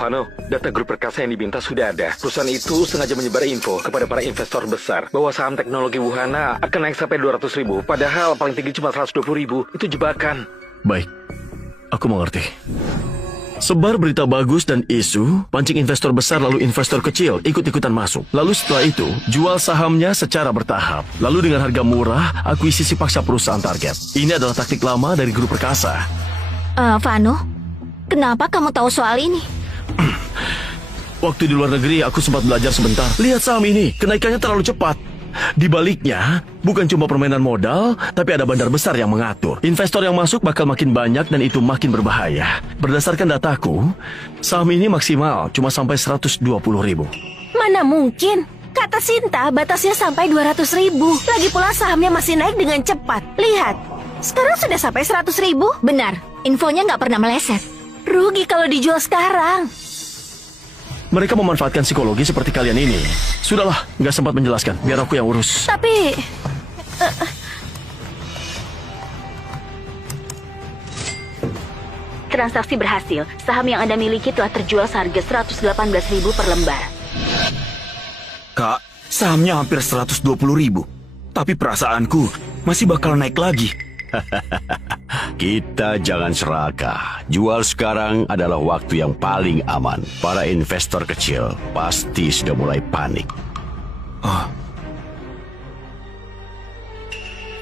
Vano, data grup perkasa yang diminta sudah ada. Perusahaan itu sengaja menyebar info kepada para investor besar bahwa saham teknologi Wuhana akan naik sampai 200.000, padahal paling tinggi cuma 120.000. Itu jebakan. Baik, aku mengerti. Sebar berita bagus dan isu, pancing investor besar lalu investor kecil ikut-ikutan masuk. Lalu setelah itu, jual sahamnya secara bertahap. Lalu dengan harga murah, akuisisi paksa perusahaan target. Ini adalah taktik lama dari grup perkasa. Vano, kenapa kamu tahu soal ini? Waktu di luar negeri, aku sempat belajar sebentar. Lihat saham ini, kenaikannya terlalu cepat. Di baliknya, bukan cuma permainan modal, tapi ada bandar besar yang mengatur. Investor yang masuk bakal makin banyak dan itu makin berbahaya. Berdasarkan dataku, saham ini maksimal cuma sampai 120.000. Mana mungkin? Kata Sinta, batasnya sampai 200.000. Lagi pula sahamnya masih naik dengan cepat. Lihat, sekarang sudah sampai 100.000. Benar, infonya nggak pernah meleset. Rugi kalau dijual sekarang. Mereka memanfaatkan psikologi seperti kalian ini. Sudahlah, nggak sempat menjelaskan. Biar aku yang urus. Tapi... Transaksi berhasil. Saham yang Anda miliki telah terjual seharga 118.000 per lembar. Kak, sahamnya hampir 120.000. Tapi perasaanku masih bakal naik lagi. Kita jangan serakah. Jual sekarang adalah waktu yang paling aman. Para investor kecil pasti sudah mulai panik.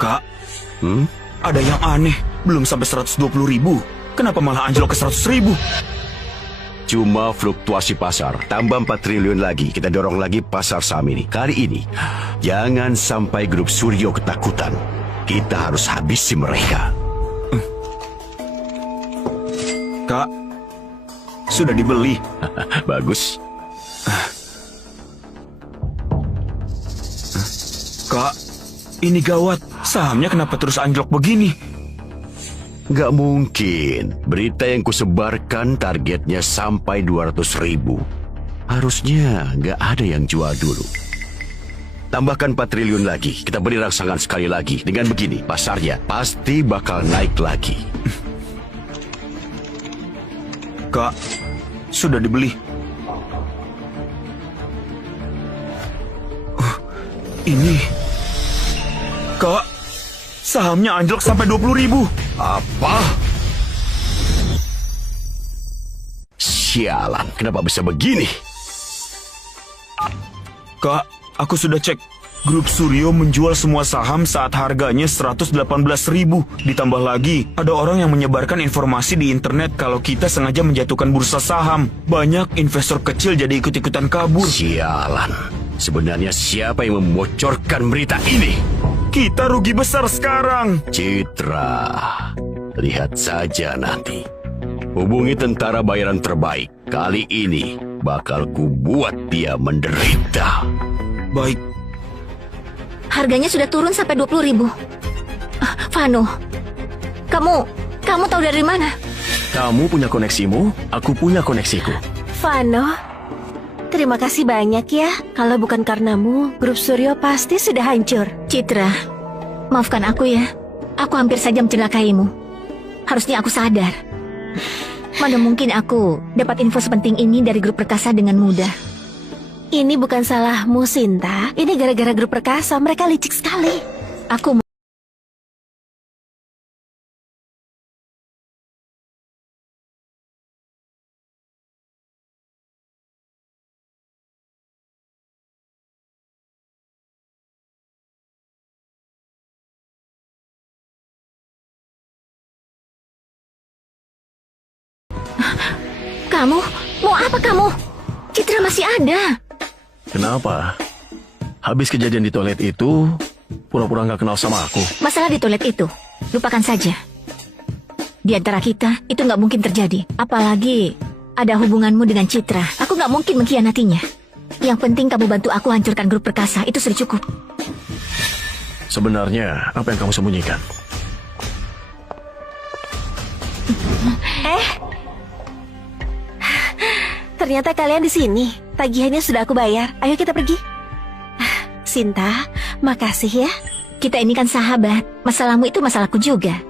Kak, ada yang aneh. Belum sampai 120.000. Kenapa malah anjlok ke 100.000? Cuma fluktuasi pasar. Tambah 4 triliun lagi. Kita dorong lagi pasar saham ini. Kali ini, jangan sampai grup Suryo ketakutan. Kita harus habisi mereka. Kak, sudah dibeli. Bagus. Kak, ini gawat. Sahamnya kenapa terus anjlok begini? Gak mungkin. Berita yang kusebarkan targetnya sampai 200.000. Harusnya gak ada yang jual dulu. Tambahkan 4 triliun lagi. Kita beri rangsangan sekali lagi. Dengan begini, pasarnya pasti bakal naik lagi. Kak, sudah dibeli. Ini... Kak, sahamnya anjlok sampai 20.000. Apa? Sialan, kenapa bisa begini? Kak, aku sudah cek. Grup Suryo menjual semua saham saat harganya 118.000. Ditambah lagi, ada orang yang menyebarkan informasi di internet kalau kita sengaja menjatuhkan bursa saham. Banyak investor kecil jadi ikut-ikutan kabur. Sialan. Sebenarnya siapa yang membocorkan berita ini? Kita rugi besar sekarang. Citra, lihat saja nanti. Hubungi tentara bayaran terbaik. Kali ini bakal kubuat dia menderita. Baik. Harganya sudah turun sampai 20.000. Vano, kamu tahu dari mana? Kamu punya koneksimu, aku punya koneksiku. Vano, terima kasih banyak ya. Kalau bukan karenamu, grup Suryo pasti sudah hancur. Citra, maafkan aku ya. Aku hampir saja mencelakaimu. Harusnya aku sadar. Mana mungkin aku dapat info sepenting ini dari grup perkasa dengan mudah. Ini bukan salahmu, Sinta. Ini gara-gara grup perkasa. Mereka licik sekali. Aku Kamu? Mau apa kamu? Citra masih ada. Kenapa? Habis kejadian di toilet itu, pura-pura nggak kenal sama aku. Masalah di toilet itu, lupakan saja. Di antara kita, itu nggak mungkin terjadi. Apalagi ada hubunganmu dengan Citra. Aku nggak mungkin mengkhianatinya. Yang penting kamu bantu aku hancurkan grup perkasa. Itu sudah cukup. Sebenarnya, apa yang kamu sembunyikan? Ternyata kalian di sini. Tagihannya sudah aku bayar. Ayo kita pergi. Sinta, makasih ya. Kita ini kan sahabat. Masalahmu itu masalahku juga.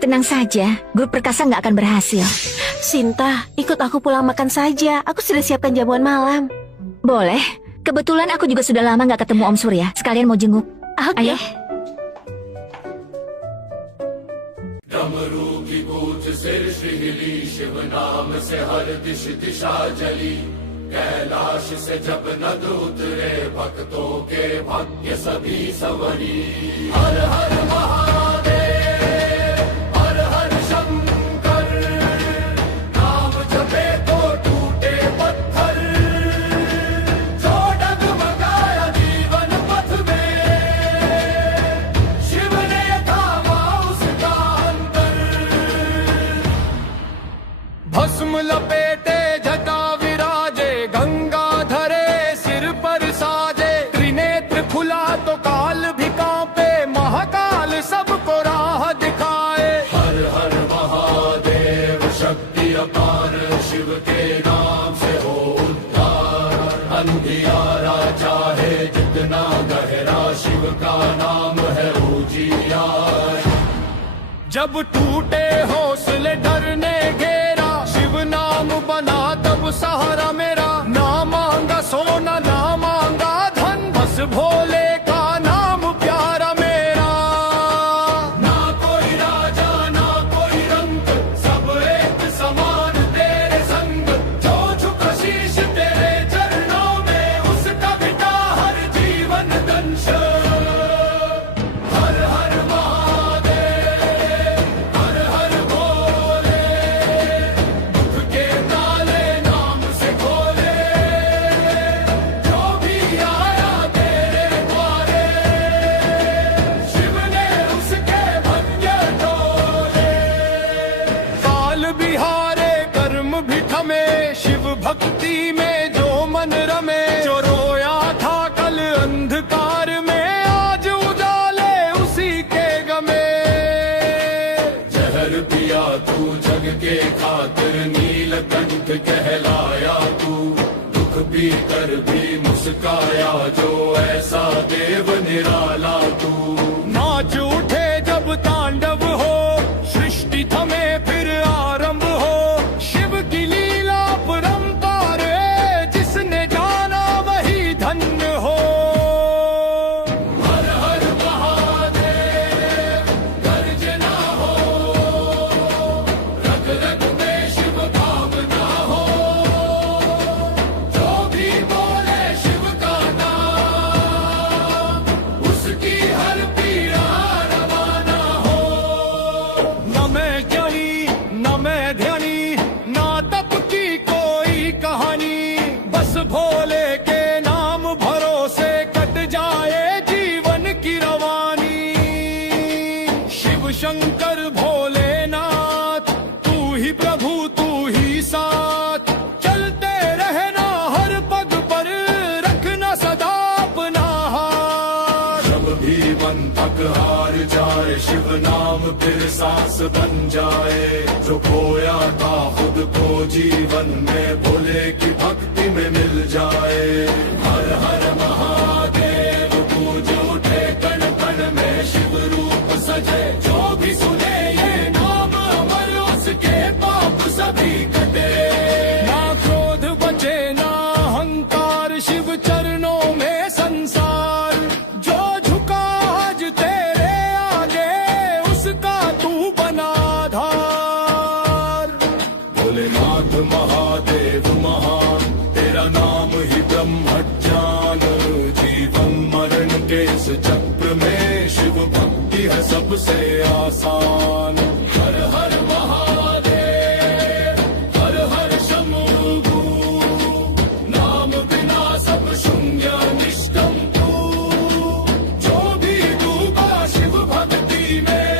Tenang saja, grup perkasa nggak akan berhasil. Sinta, ikut aku pulang makan saja. Aku sudah siapkan jamuan malam. Boleh. Kebetulan aku juga sudah lama nggak ketemu Om Surya. Sekalian mau jenguk. Oke. Ayo. भस्म लपेटे जटा विराजे गंगा धरे सिर पर साजे त्रिनेत्र खुला तो काल भी कांपे महाकाल सबको राह दिखाए हर हर महादेव शक्ति अपार शिव के नाम से हो उद्धार अंधियारा चाहे जितना गहरा शिव का नाम है उजियार जब टूटे हौसले डरने घेरा शिव नाम बना तब सहारा मेरा ना मांगा सोना ना मांगा धन बस भोले का नाम प्यारा मेरा ना कोई राजा ना कोई रंग सब एक समान तेरे संग जो झुका शीश तेरे चरणों में उसका बिता हर जीवन दंश हर हर महादेव हर हर भोले दुख के ताले नाम से खोले जो भी आया तेरे द्वारे शिव ने उसके भंग तोले काल बिहारे कर्म भी थमे शिव भक्ति में जो मन रमे जो रोया था कल अंधकार में आज उजाले उसी के गमे जहर पिया तू जग के खातिर नीलकंठ कहलाया तू दुख भी कर भी मुस्काया जो ऐसा देव निराला तू नाच उठे जब तांडव हो सृष्टि थमे फिर आरंभ हो शिव की लीला परंपार जिसने जाना वही धन्य हो हर हर महादेव गर्जना हो रग रग में शिव भावना हो जो भी बोले शिव का नाम उसकी हर पीड़ा रवाना हो न मैं ज्ञानी न मैं ध्यानी ना तप की कोई कहानी बस भोले के नाम भरोसे कट जाए जीवन की रवानी शिव शंकर भोलेनाथ तू ही प्रभु तू ही साथ चलते रहना हर पग पर रखना सदा अपना हाथ जब भी मन थक हार जाए शिव नाम फिर सांस बन जाए जो खोया था खुद को जीवन में भोले की भक्ति में मिल जाए हर हर महादेव पूज उठे कण कण में शिव रूप सजे जो भी सुने ये नाम अमर उसके पाप सभी कटे ना क्रोध बचे ना अहंकार शिव चरणों में संसार जो झुका आज तेरे आगे उसका तू बना आधार भोलेनाथ महादेव महान तेरा नाम ही ब्रह्म ज्ञान जीवन मरण के इस चक्र में शिव भक्ति है सबसे आसान हर हर महादेव हर हर शंभु नाम बिना सब शून्य निष्ठम तू जो भी डूबा शिव भक्ति में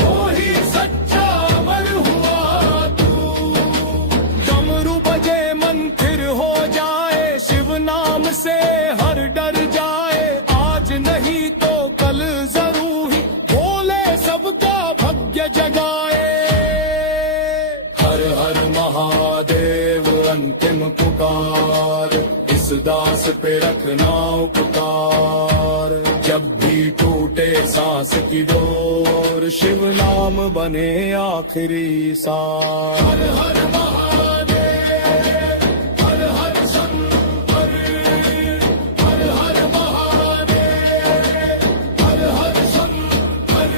वो ही सच्चा अमर हुआ तू डमरू बजे मन फिर हो जाए शिव नाम से हर डर जाए आज नहीं तो कल जरूर ही बोले सबका भाग्य जगाए हर हर महादेव अंतिम पुकार इस दास पे रखना उपकार जब भी टूटे सांस की डोर, शिव नाम बने आखिरी सांस। हर हर महादेव, हर हर शंकर, हर हर महादेव, हर हर शंकर।